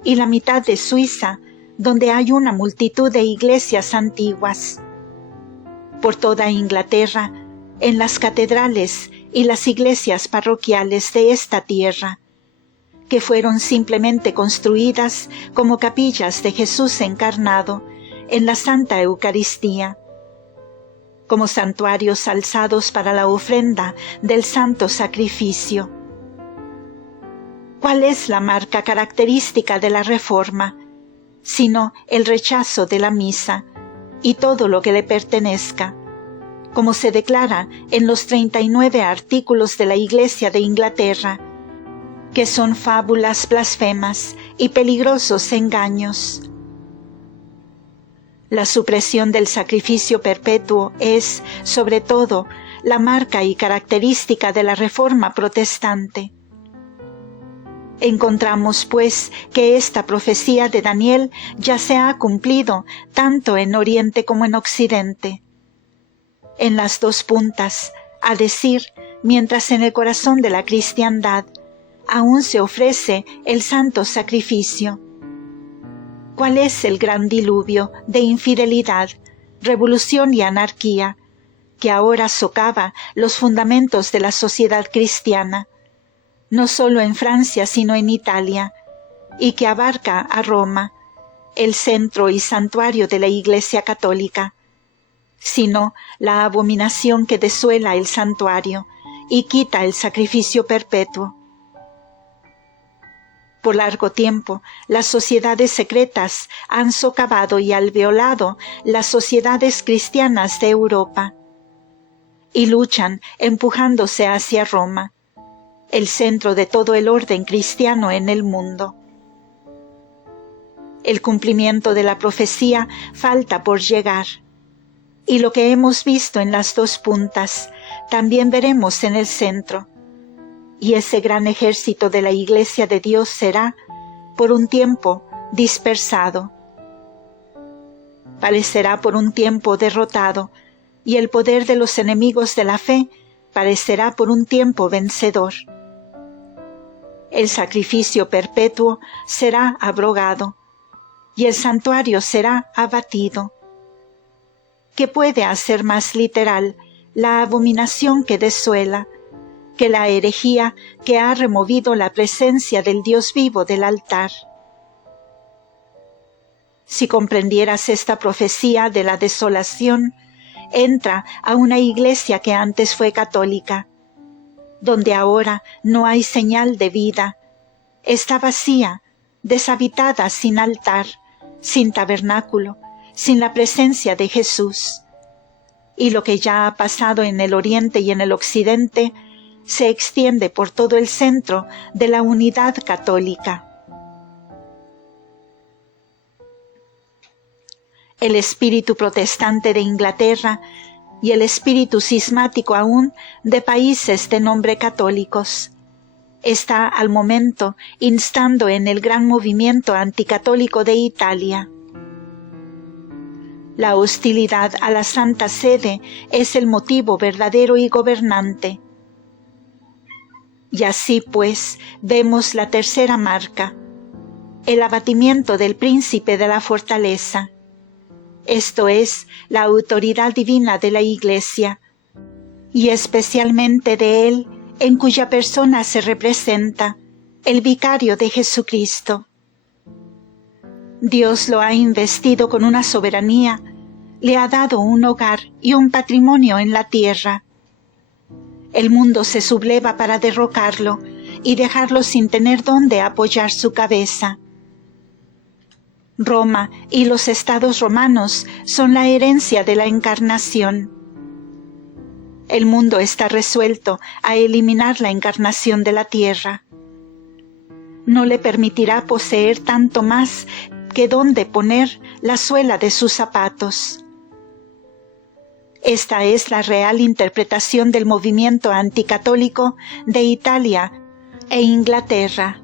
y la mitad de Suiza, donde hay una multitud de iglesias antiguas. Por toda Inglaterra, en las catedrales y las iglesias parroquiales de esta tierra, que fueron simplemente construidas como capillas de Jesús encarnado en la Santa Eucaristía, como santuarios alzados para la ofrenda del santo sacrificio. ¿Cuál es la marca característica de la Reforma, sino el rechazo de la misa y todo lo que le pertenezca, como se declara en los 39 artículos de la Iglesia de Inglaterra, que son fábulas blasfemas y peligrosos engaños? La supresión del sacrificio perpetuo es, sobre todo, la marca y característica de la Reforma protestante. Encontramos, pues, que esta profecía de Daniel ya se ha cumplido tanto en Oriente como en Occidente. En las dos puntas, a decir, mientras en el corazón de la cristiandad aún se ofrece el santo sacrificio. ¿Cuál es el gran diluvio de infidelidad, revolución y anarquía que ahora socava los fundamentos de la sociedad cristiana, no solo en Francia sino en Italia, y que abarca a Roma, el centro y santuario de la Iglesia católica, sino la abominación que desuela el santuario y quita el sacrificio perpetuo? Por largo tiempo, las sociedades secretas han socavado y alveolado las sociedades cristianas de Europa y luchan empujándose hacia Roma, el centro de todo el orden cristiano en el mundo. El cumplimiento de la profecía falta por llegar, y lo que hemos visto en las dos puntas también veremos en el centro. Y ese gran ejército de la Iglesia de Dios será, por un tiempo, dispersado. Parecerá por un tiempo derrotado, y el poder de los enemigos de la fe parecerá por un tiempo vencedor. El sacrificio perpetuo será abrogado, y el santuario será abatido. ¿Qué puede hacer más literal la abominación que desuela, que la herejía que ha removido la presencia del Dios vivo del altar? Si comprendieras esta profecía de la desolación, entra a una iglesia que antes fue católica, donde ahora no hay señal de vida, está vacía, deshabitada, sin altar, sin tabernáculo, sin la presencia de Jesús. y lo que ya ha pasado en el Oriente y en el Occidente se extiende por todo el centro de la unidad católica. El espíritu protestante de Inglaterra y el espíritu cismático aún de países de nombre católicos está al momento instando en el gran movimiento anticatólico de Italia. La hostilidad a la Santa Sede es el motivo verdadero y gobernante. Y así pues vemos la tercera marca, el abatimiento del príncipe de la fortaleza. Esto es la autoridad divina de la Iglesia, y especialmente de Él, en cuya persona se representa el vicario de Jesucristo. Dios lo ha investido con una soberanía, le ha dado un hogar y un patrimonio en la tierra. El mundo se subleva para derrocarlo y dejarlo sin tener dónde apoyar su cabeza. Roma y los estados romanos son la herencia de la encarnación. El mundo está resuelto a eliminar la encarnación de la tierra. No le permitirá poseer tanto más que dónde poner la suela de sus zapatos. Esta es la real interpretación del movimiento anticatólico de Italia e Inglaterra.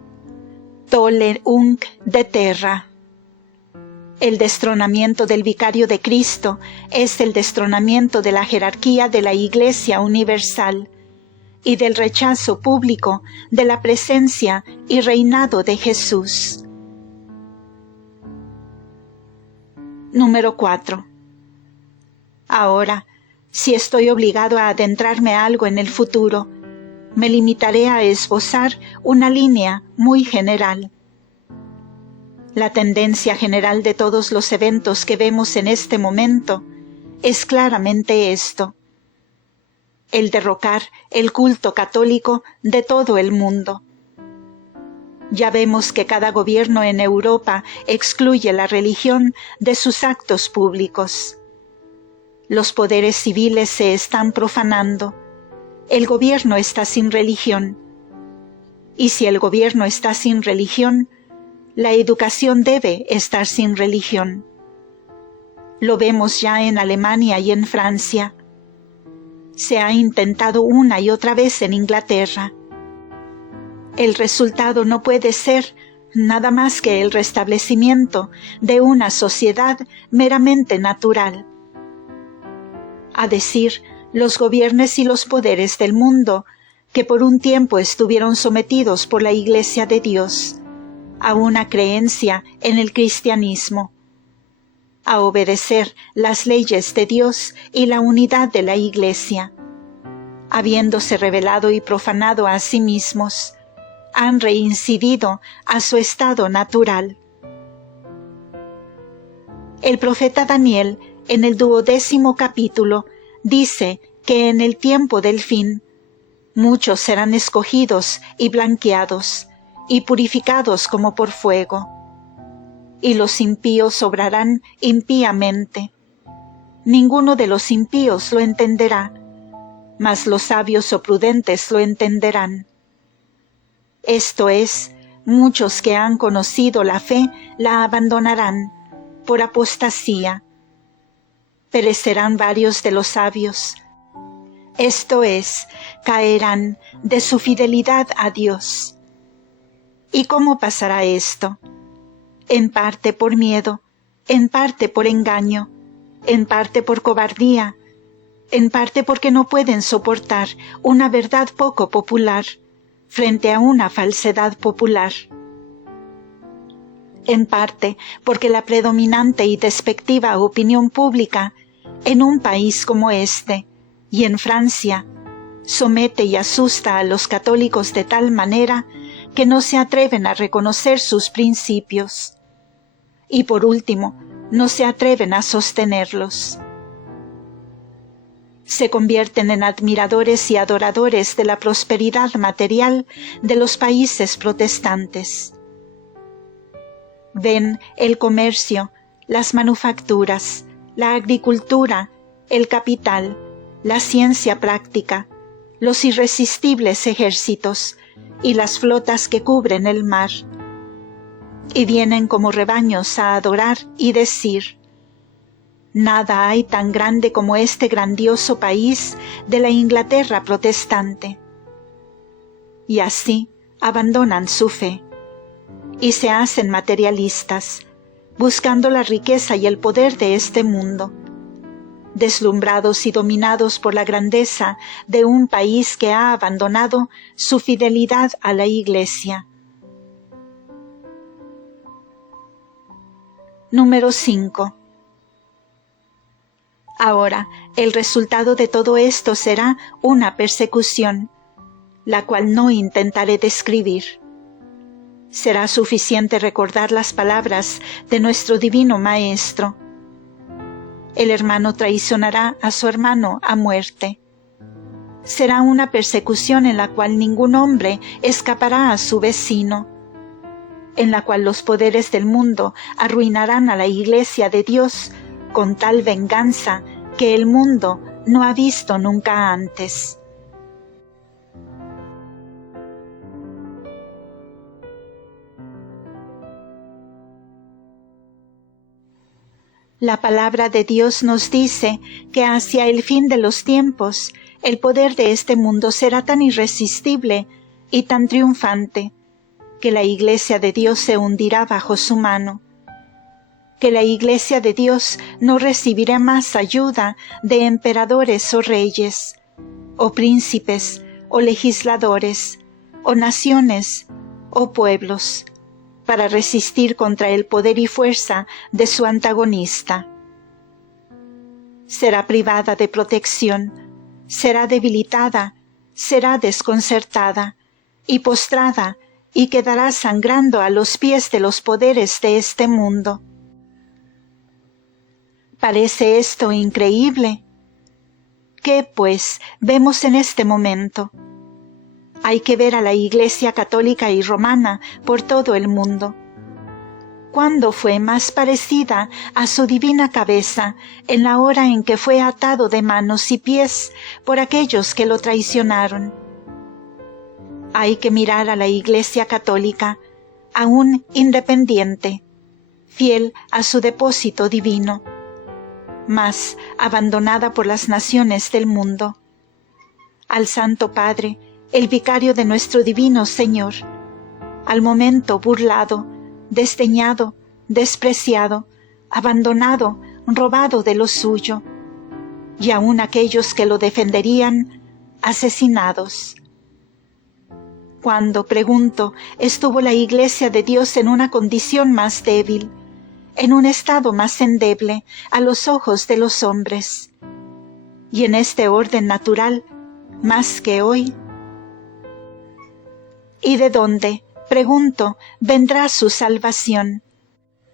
Tolle unc de terra. El destronamiento del vicario de Cristo es el destronamiento de la jerarquía de la Iglesia universal y del rechazo público de la presencia y reinado de Jesús. Número 4. Ahora, si estoy obligado a adentrarme algo en el futuro, me limitaré a esbozar una línea muy general. La tendencia general de todos los eventos que vemos en este momento es claramente esto: el derrocar el culto católico de todo el mundo. Ya vemos que cada gobierno en Europa excluye la religión de sus actos públicos. Los poderes civiles se están profanando. El gobierno está sin religión. Y si el gobierno está sin religión, la educación debe estar sin religión. Lo vemos ya en Alemania y en Francia. Se ha intentado una y otra vez en Inglaterra. El resultado no puede ser nada más que el restablecimiento de una sociedad meramente natural. A decir, los gobiernos y los poderes del mundo, que por un tiempo estuvieron sometidos por la Iglesia de Dios a una creencia en el cristianismo, a obedecer las leyes de Dios y la unidad de la Iglesia, habiéndose revelado y profanado a sí mismos, han reincidido a su estado natural. El profeta Daniel, en el 12º capítulo, dice que en el tiempo del fin, muchos serán escogidos y blanqueados, y purificados como por fuego, y los impíos obrarán impíamente. Ninguno de los impíos lo entenderá, mas los sabios o prudentes lo entenderán. Esto es, muchos que han conocido la fe la abandonarán por apostasía. Perecerán varios de los sabios. Esto es, caerán de su fidelidad a Dios. ¿Y cómo pasará esto? En parte por miedo, en parte por engaño, en parte por cobardía, en parte porque no pueden soportar una verdad poco popular frente a una falsedad popular, en parte porque la predominante y despectiva opinión pública en un país como este y en Francia somete y asusta a los católicos de tal manera que no se atreven a reconocer sus principios y, por último, no se atreven a sostenerlos. Se convierten en admiradores y adoradores de la prosperidad material de los países protestantes. Ven el comercio, las manufacturas, la agricultura el capital, la ciencia práctica, los irresistibles ejércitos y las flotas que cubren el mar. Y vienen como rebaños a adorar y decir: nada hay tan grande como este grandioso país de la Inglaterra protestante. Y así abandonan su fe y se hacen materialistas, buscando la riqueza y el poder de este mundo, deslumbrados y dominados por la grandeza de un país que ha abandonado su fidelidad a la Iglesia. Número 5. Ahora, el resultado de todo esto será una persecución, la cual no intentaré describir. Será suficiente recordar las palabras de nuestro Divino Maestro: el hermano traicionará a su hermano a muerte. Será una persecución en la cual ningún hombre escapará a su vecino, en la cual los poderes del mundo arruinarán a la Iglesia de Dios con tal venganza que el mundo no ha visto nunca antes. La palabra de Dios nos dice que hacia el fin de los tiempos el poder de este mundo será tan irresistible y tan triunfante que la Iglesia de Dios se hundirá bajo su mano, que la Iglesia de Dios no recibirá más ayuda de emperadores o reyes, o príncipes, o legisladores, o naciones, o pueblos, para resistir contra el poder y fuerza de su antagonista. Será privada de protección, será debilitada, será desconcertada y postrada, y quedará sangrando a los pies de los poderes de este mundo. ¿Parece esto increíble? ¿Qué, pues, vemos en este momento? Hay que ver a la Iglesia católica y romana por todo el mundo. ¿Cuándo fue más parecida a su divina cabeza en la hora en que fue atado de manos y pies por aquellos que lo traicionaron? Hay que mirar a la Iglesia católica, aún independiente, fiel a su depósito divino, mas abandonada por las naciones del mundo, al Santo Padre, el vicario de nuestro divino Señor, al momento burlado, desdeñado, despreciado, abandonado, robado de lo suyo, y aun aquellos que lo defenderían, asesinados. ¿Cuándo, pregunto, estuvo la Iglesia de Dios en una condición más débil, en un estado más endeble a los ojos de los hombres, y en este orden natural, más que hoy? ¿Y de dónde, pregunto, vendrá su salvación?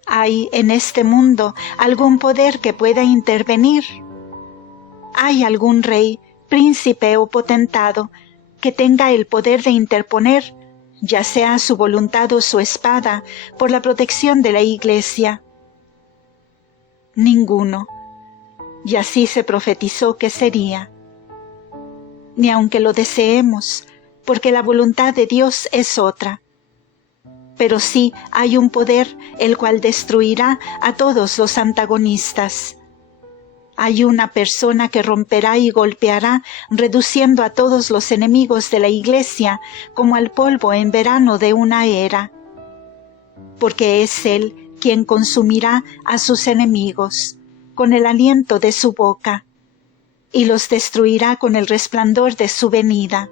¿Hay en este mundo algún poder que pueda intervenir? ¿Hay algún rey, príncipe o potentado que tenga el poder de interponer, ya sea su voluntad o su espada, por la protección de la Iglesia? Ninguno. Y así se profetizó que sería. Ni aunque lo deseemos, porque la voluntad de Dios es otra. Pero sí hay un poder el cual destruirá a todos los antagonistas. Hay una persona que romperá y golpeará, reduciendo a todos los enemigos de la Iglesia como al polvo en verano de una era, porque es Él quien consumirá a sus enemigos con el aliento de su boca y los destruirá con el resplandor de su venida.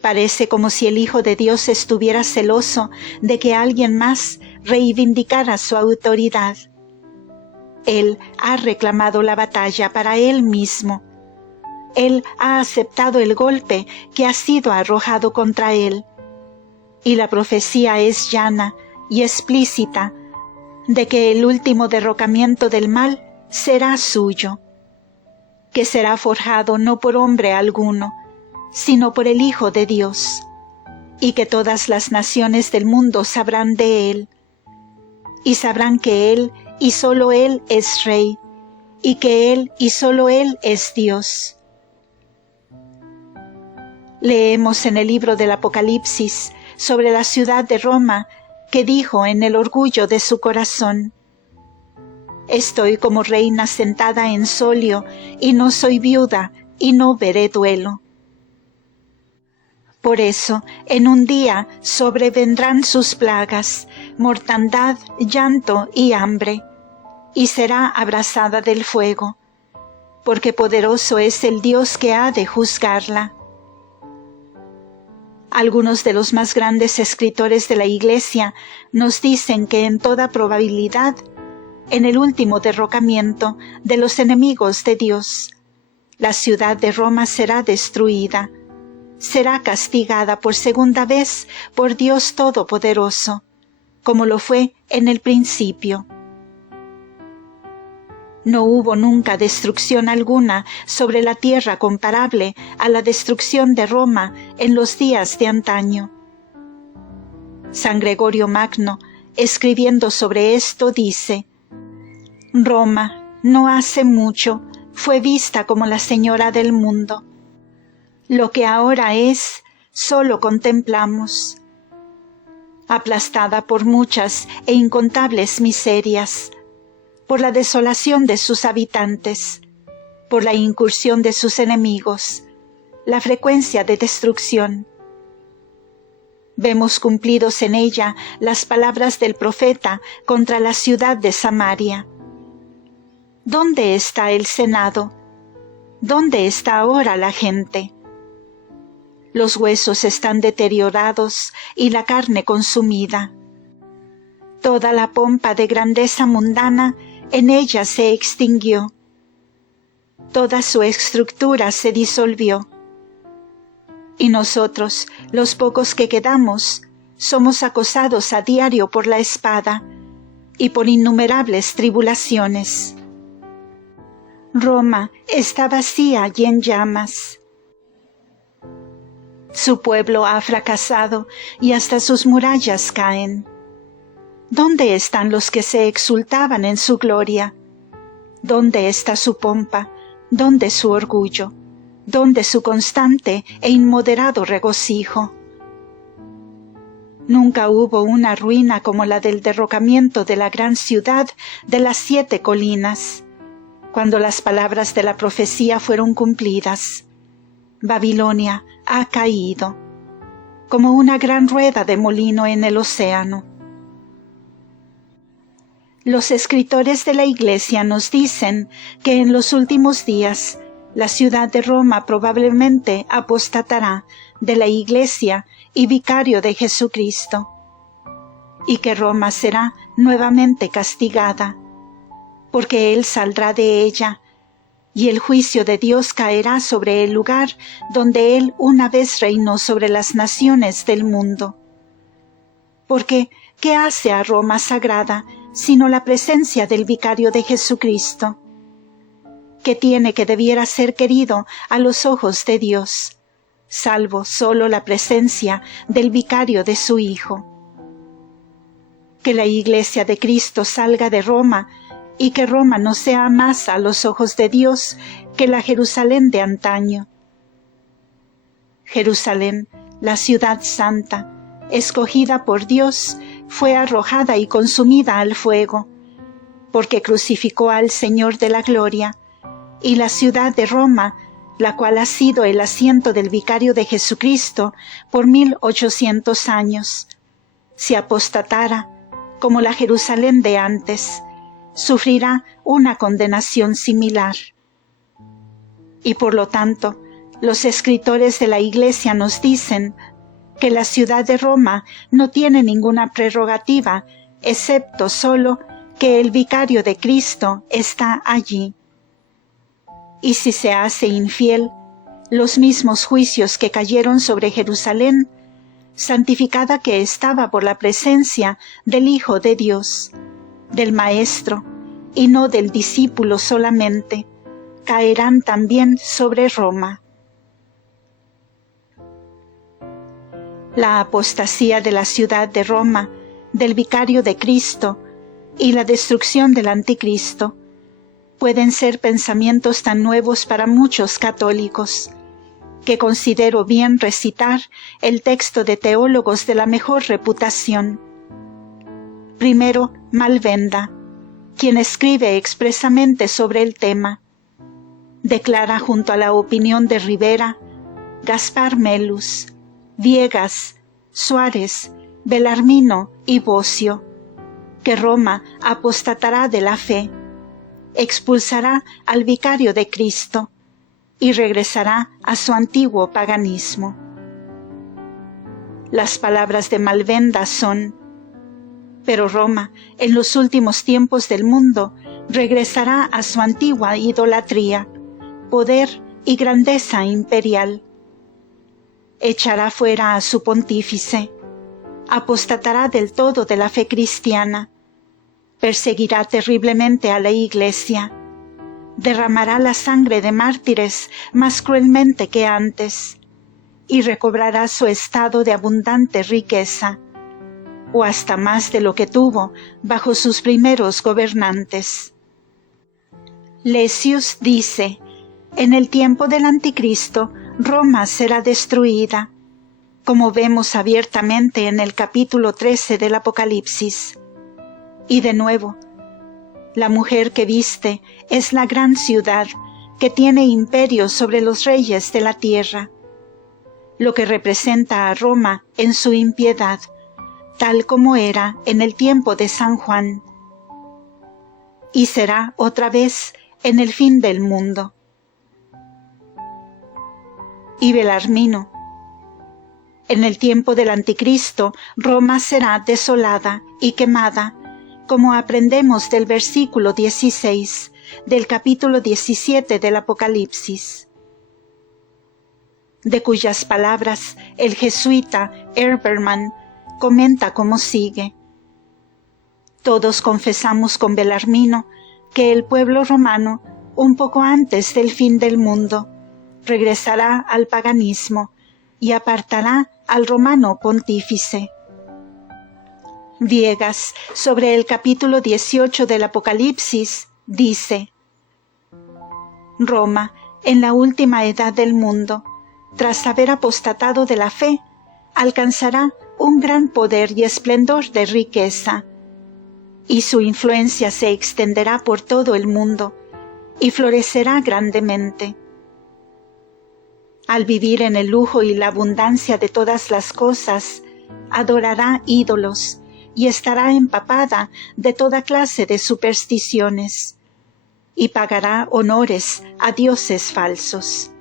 Parece como si el Hijo de Dios estuviera celoso de que alguien más reivindicara su autoridad. Él ha reclamado la batalla para Él mismo. Él ha aceptado el golpe que ha sido arrojado contra Él. Y la profecía es llana y explícita de que el último derrocamiento del mal será suyo, que será forjado no por hombre alguno, sino por el Hijo de Dios, y que todas las naciones del mundo sabrán de Él, y sabrán que Él y solo Él es Rey, y que Él y solo Él es Dios. Leemos en el libro del Apocalipsis sobre la ciudad de Roma, que dijo en el orgullo de su corazón: «Estoy como reina sentada en solio, y no soy viuda, y no veré duelo». Por eso, en un día sobrevendrán sus plagas, mortandad, llanto y hambre, y será abrasada del fuego, porque poderoso es el Dios que ha de juzgarla. Algunos de los más grandes escritores de la Iglesia nos dicen que en toda probabilidad, en el último derrocamiento de los enemigos de Dios, la ciudad de Roma será destruida, será castigada por segunda vez por Dios Todopoderoso, como lo fue en el principio. No hubo nunca destrucción alguna sobre la tierra comparable a la destrucción de Roma en los días de antaño. San Gregorio Magno, escribiendo sobre esto, dice: «Roma, no hace mucho, fue vista como la señora del mundo. Lo que ahora es, solo contemplamos. Aplastada por muchas e incontables miserias, por la desolación de sus habitantes, por la incursión de sus enemigos, la frecuencia de destrucción. Vemos cumplidos en ella las palabras del profeta contra la ciudad de Samaria. ¿Dónde está el Senado? ¿Dónde está ahora la gente? Los huesos están deteriorados y la carne consumida. Toda la pompa de grandeza mundana en ella se extinguió. Toda su estructura se disolvió. Y nosotros, los pocos que quedamos, somos acosados a diario por la espada y por innumerables tribulaciones. Roma está vacía y en llamas. Su pueblo ha fracasado y hasta sus murallas caen. ¿Dónde están los que se exultaban en su gloria? ¿Dónde está su pompa? ¿Dónde su orgullo? ¿Dónde su constante e inmoderado regocijo? Nunca hubo una ruina como la del derrocamiento de la gran ciudad de las 7 colinas, cuando las palabras de la profecía fueron cumplidas. Babilonia ha caído, como una gran rueda de molino en el océano. Los escritores de la Iglesia nos dicen que en los últimos días la ciudad de Roma probablemente apostatará de la Iglesia y vicario de Jesucristo, y que Roma será nuevamente castigada, porque Él saldrá de ella, y el juicio de Dios caerá sobre el lugar donde Él una vez reinó sobre las naciones del mundo. Porque, ¿qué hace a Roma sagrada sino la presencia del vicario de Jesucristo? ¿Qué tiene que debiera ser querido a los ojos de Dios, salvo solo la presencia del vicario de su Hijo? Que la Iglesia de Cristo salga de Roma, y que Roma no sea más a los ojos de Dios que la Jerusalén de antaño. Jerusalén, la ciudad santa, escogida por Dios, fue arrojada y consumida al fuego, porque crucificó al Señor de la gloria, y la ciudad de Roma, la cual ha sido el asiento del vicario de Jesucristo por 1800 años, si apostatara, como la Jerusalén de antes, sufrirá una condenación similar. Y por lo tanto, los escritores de la Iglesia nos dicen que la ciudad de Roma no tiene ninguna prerrogativa, excepto solo que el vicario de Cristo está allí. Y si se hace infiel, los mismos juicios que cayeron sobre Jerusalén, santificada que estaba por la presencia del Hijo de Dios, del Maestro, y no del discípulo solamente, caerán también sobre Roma. La apostasía de la ciudad de Roma, del vicario de Cristo, y la destrucción del anticristo, pueden ser pensamientos tan nuevos para muchos católicos, que considero bien recitar el texto de teólogos de la mejor reputación. Primero, Malvenda, quien escribe expresamente sobre el tema. Declara junto a la opinión de Rivera, Gaspar Melus, Viegas, Suárez, Belarmino y Bocio, que Roma apostatará de la fe, expulsará al vicario de Cristo y regresará a su antiguo paganismo. Las palabras de Malvenda son: pero Roma, en los últimos tiempos del mundo, regresará a su antigua idolatría, poder y grandeza imperial. Echará fuera a su pontífice, apostatará del todo de la fe cristiana, perseguirá terriblemente a la Iglesia, derramará la sangre de mártires más cruelmente que antes, y recobrará su estado de abundante riqueza, o hasta más de lo que tuvo bajo sus primeros gobernantes. Lessius dice: en el tiempo del Anticristo, Roma será destruida, como vemos abiertamente en el capítulo 13 del Apocalipsis. Y de nuevo, la mujer que viste es la gran ciudad que tiene imperio sobre los reyes de la tierra, lo que representa a Roma en su impiedad, tal como era en el tiempo de San Juan. Y será otra vez en el fin del mundo. Y Belarmino: en el tiempo del Anticristo, Roma será desolada y quemada, como aprendemos del versículo 16 del capítulo 17 del Apocalipsis, de cuyas palabras el jesuita Herbermann comenta como sigue: todos confesamos con Belarmino que el pueblo romano, un poco antes del fin del mundo, regresará al paganismo y apartará al romano pontífice. Viegas, sobre el capítulo 18 del Apocalipsis, dice: Roma, en la última edad del mundo, tras haber apostatado de la fe, alcanzará un gran poder y esplendor de riqueza, y su influencia se extenderá por todo el mundo y florecerá grandemente. Al vivir en el lujo y la abundancia de todas las cosas, adorará ídolos y estará empapada de toda clase de supersticiones, y pagará honores a dioses falsos.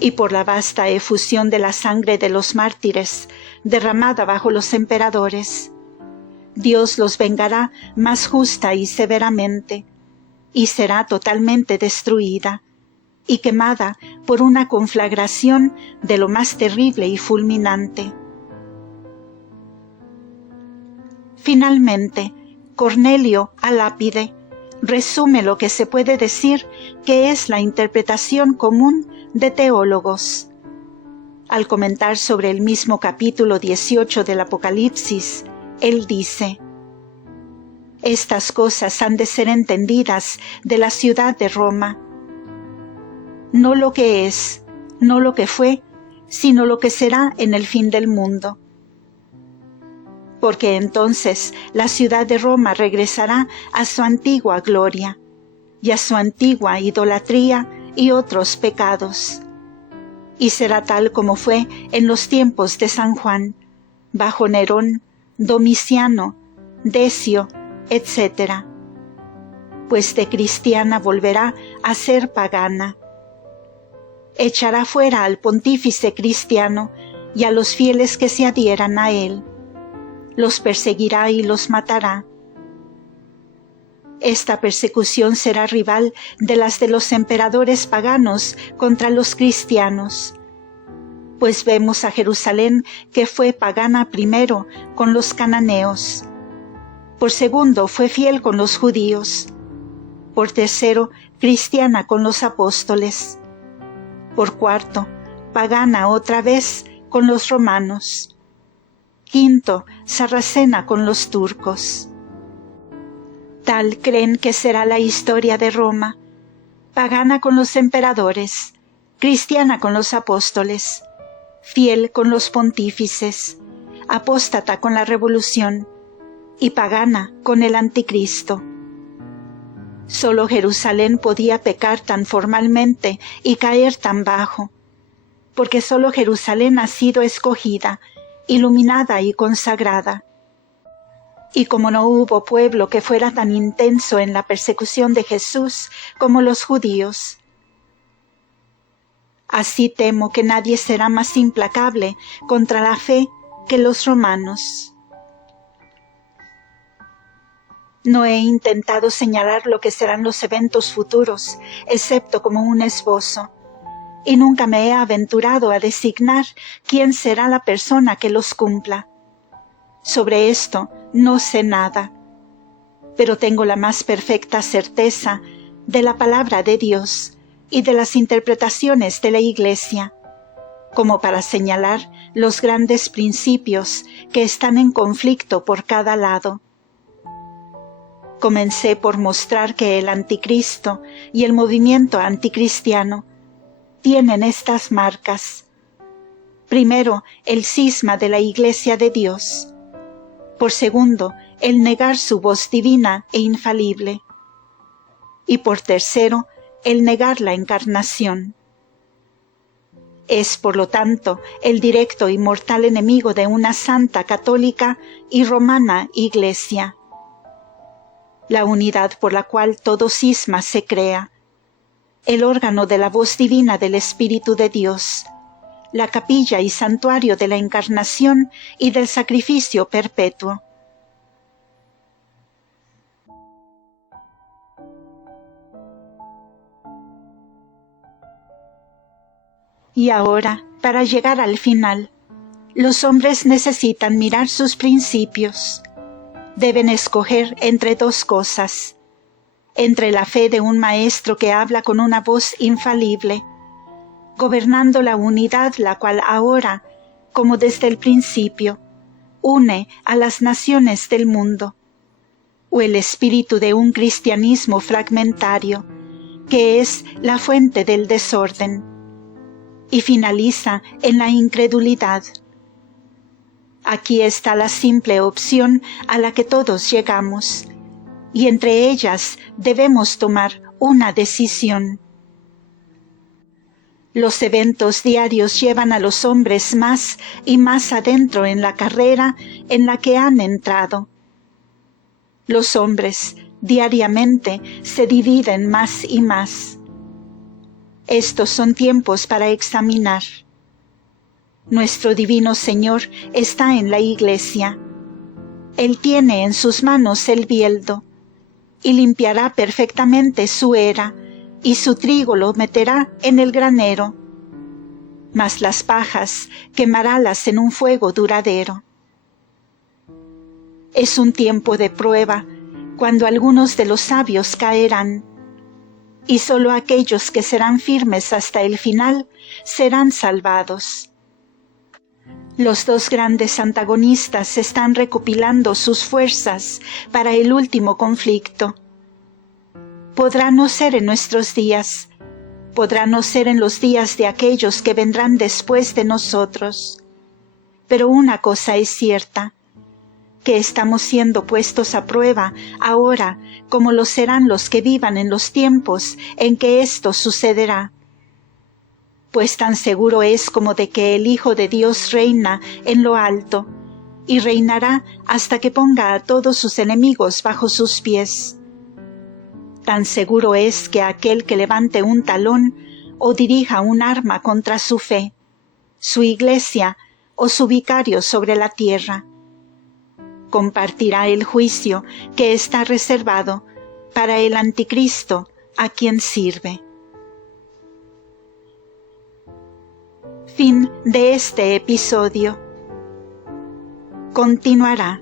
Y por la vasta efusión de la sangre de los mártires, derramada bajo los emperadores, Dios los vengará más justa y severamente, y será totalmente destruida y quemada por una conflagración de lo más terrible y fulminante. Finalmente, Cornelio a Lápide resume lo que se puede decir que es la interpretación común de teólogos. Al comentar sobre el mismo capítulo 18 del Apocalipsis, él dice: estas cosas han de ser entendidas de la ciudad de Roma, no lo que es, no lo que fue, sino lo que será en el fin del mundo. Porque entonces la ciudad de Roma regresará a su antigua gloria y a su antigua idolatría y otros pecados, y será tal como fue en los tiempos de San Juan, bajo Nerón, Domiciano, Decio, etc. Pues de cristiana volverá a ser pagana. Echará fuera al pontífice cristiano y a los fieles que se adhieran a él. Los perseguirá y los matará. Esta persecución será rival de las de los emperadores paganos contra los cristianos, pues vemos a Jerusalén que fue pagana primero con los cananeos, por segundo fue fiel con los judíos, por tercero cristiana con los apóstoles, por cuarto pagana otra vez con los romanos, quinto sarracena con los turcos. Tal creen que será la historia de Roma, pagana con los emperadores, cristiana con los apóstoles, fiel con los pontífices, apóstata con la revolución y pagana con el anticristo. Solo Jerusalén podía pecar tan formalmente y caer tan bajo, porque solo Jerusalén ha sido escogida, iluminada y consagrada. Y como no hubo pueblo que fuera tan intenso en la persecución de Jesús como los judíos, así temo que nadie será más implacable contra la fe que los romanos. No he intentado señalar lo que serán los eventos futuros, excepto como un esbozo, y nunca me he aventurado a designar quién será la persona que los cumpla. Sobre esto no sé nada, pero tengo la más perfecta certeza de la palabra de Dios y de las interpretaciones de la Iglesia, como para señalar los grandes principios que están en conflicto por cada lado. Comencé por mostrar que el anticristo y el movimiento anticristiano tienen estas marcas. Primero, el cisma de la Iglesia de Dios. Por segundo, el negar su voz divina e infalible. Y por tercero, el negar la encarnación. Es, por lo tanto, el directo y mortal enemigo de una santa católica y romana Iglesia. La unidad por la cual todo cisma se crea, el órgano de la voz divina del Espíritu de Dios, la capilla y santuario de la encarnación y del sacrificio perpetuo. Y ahora, para llegar al final, los hombres necesitan mirar sus principios. Deben escoger entre dos cosas: entre la fe de un maestro que habla con una voz infalible, gobernando la unidad la cual ahora, como desde el principio, une a las naciones del mundo, o el espíritu de un cristianismo fragmentario, que es la fuente del desorden, y finaliza en la incredulidad. Aquí está la simple opción a la que todos llegamos, y entre ellas debemos tomar una decisión. Los eventos diarios llevan a los hombres más y más adentro en la carrera en la que han entrado. Los hombres diariamente se dividen más y más. Estos son tiempos para examinar. Nuestro divino Señor está en la Iglesia. Él tiene en sus manos el bieldo, y limpiará perfectamente su era, y su trigo lo meterá en el granero, mas las pajas quemarálas en un fuego duradero. Es un tiempo de prueba, cuando algunos de los sabios caerán, y sólo aquellos que serán firmes hasta el final serán salvados. Los dos grandes antagonistas están recopilando sus fuerzas para el último conflicto. Podrá no ser en nuestros días, podrá no ser en los días de aquellos que vendrán después de nosotros, pero una cosa es cierta, que estamos siendo puestos a prueba ahora como lo serán los que vivan en los tiempos en que esto sucederá. Pues tan seguro es como de que el Hijo de Dios reina en lo alto, y reinará hasta que ponga a todos sus enemigos bajo sus pies. Tan seguro es que aquel que levante un talón o dirija un arma contra su fe, su Iglesia o su vicario sobre la tierra, compartirá el juicio que está reservado para el anticristo a quien sirve. Fin de este episodio. Continuará.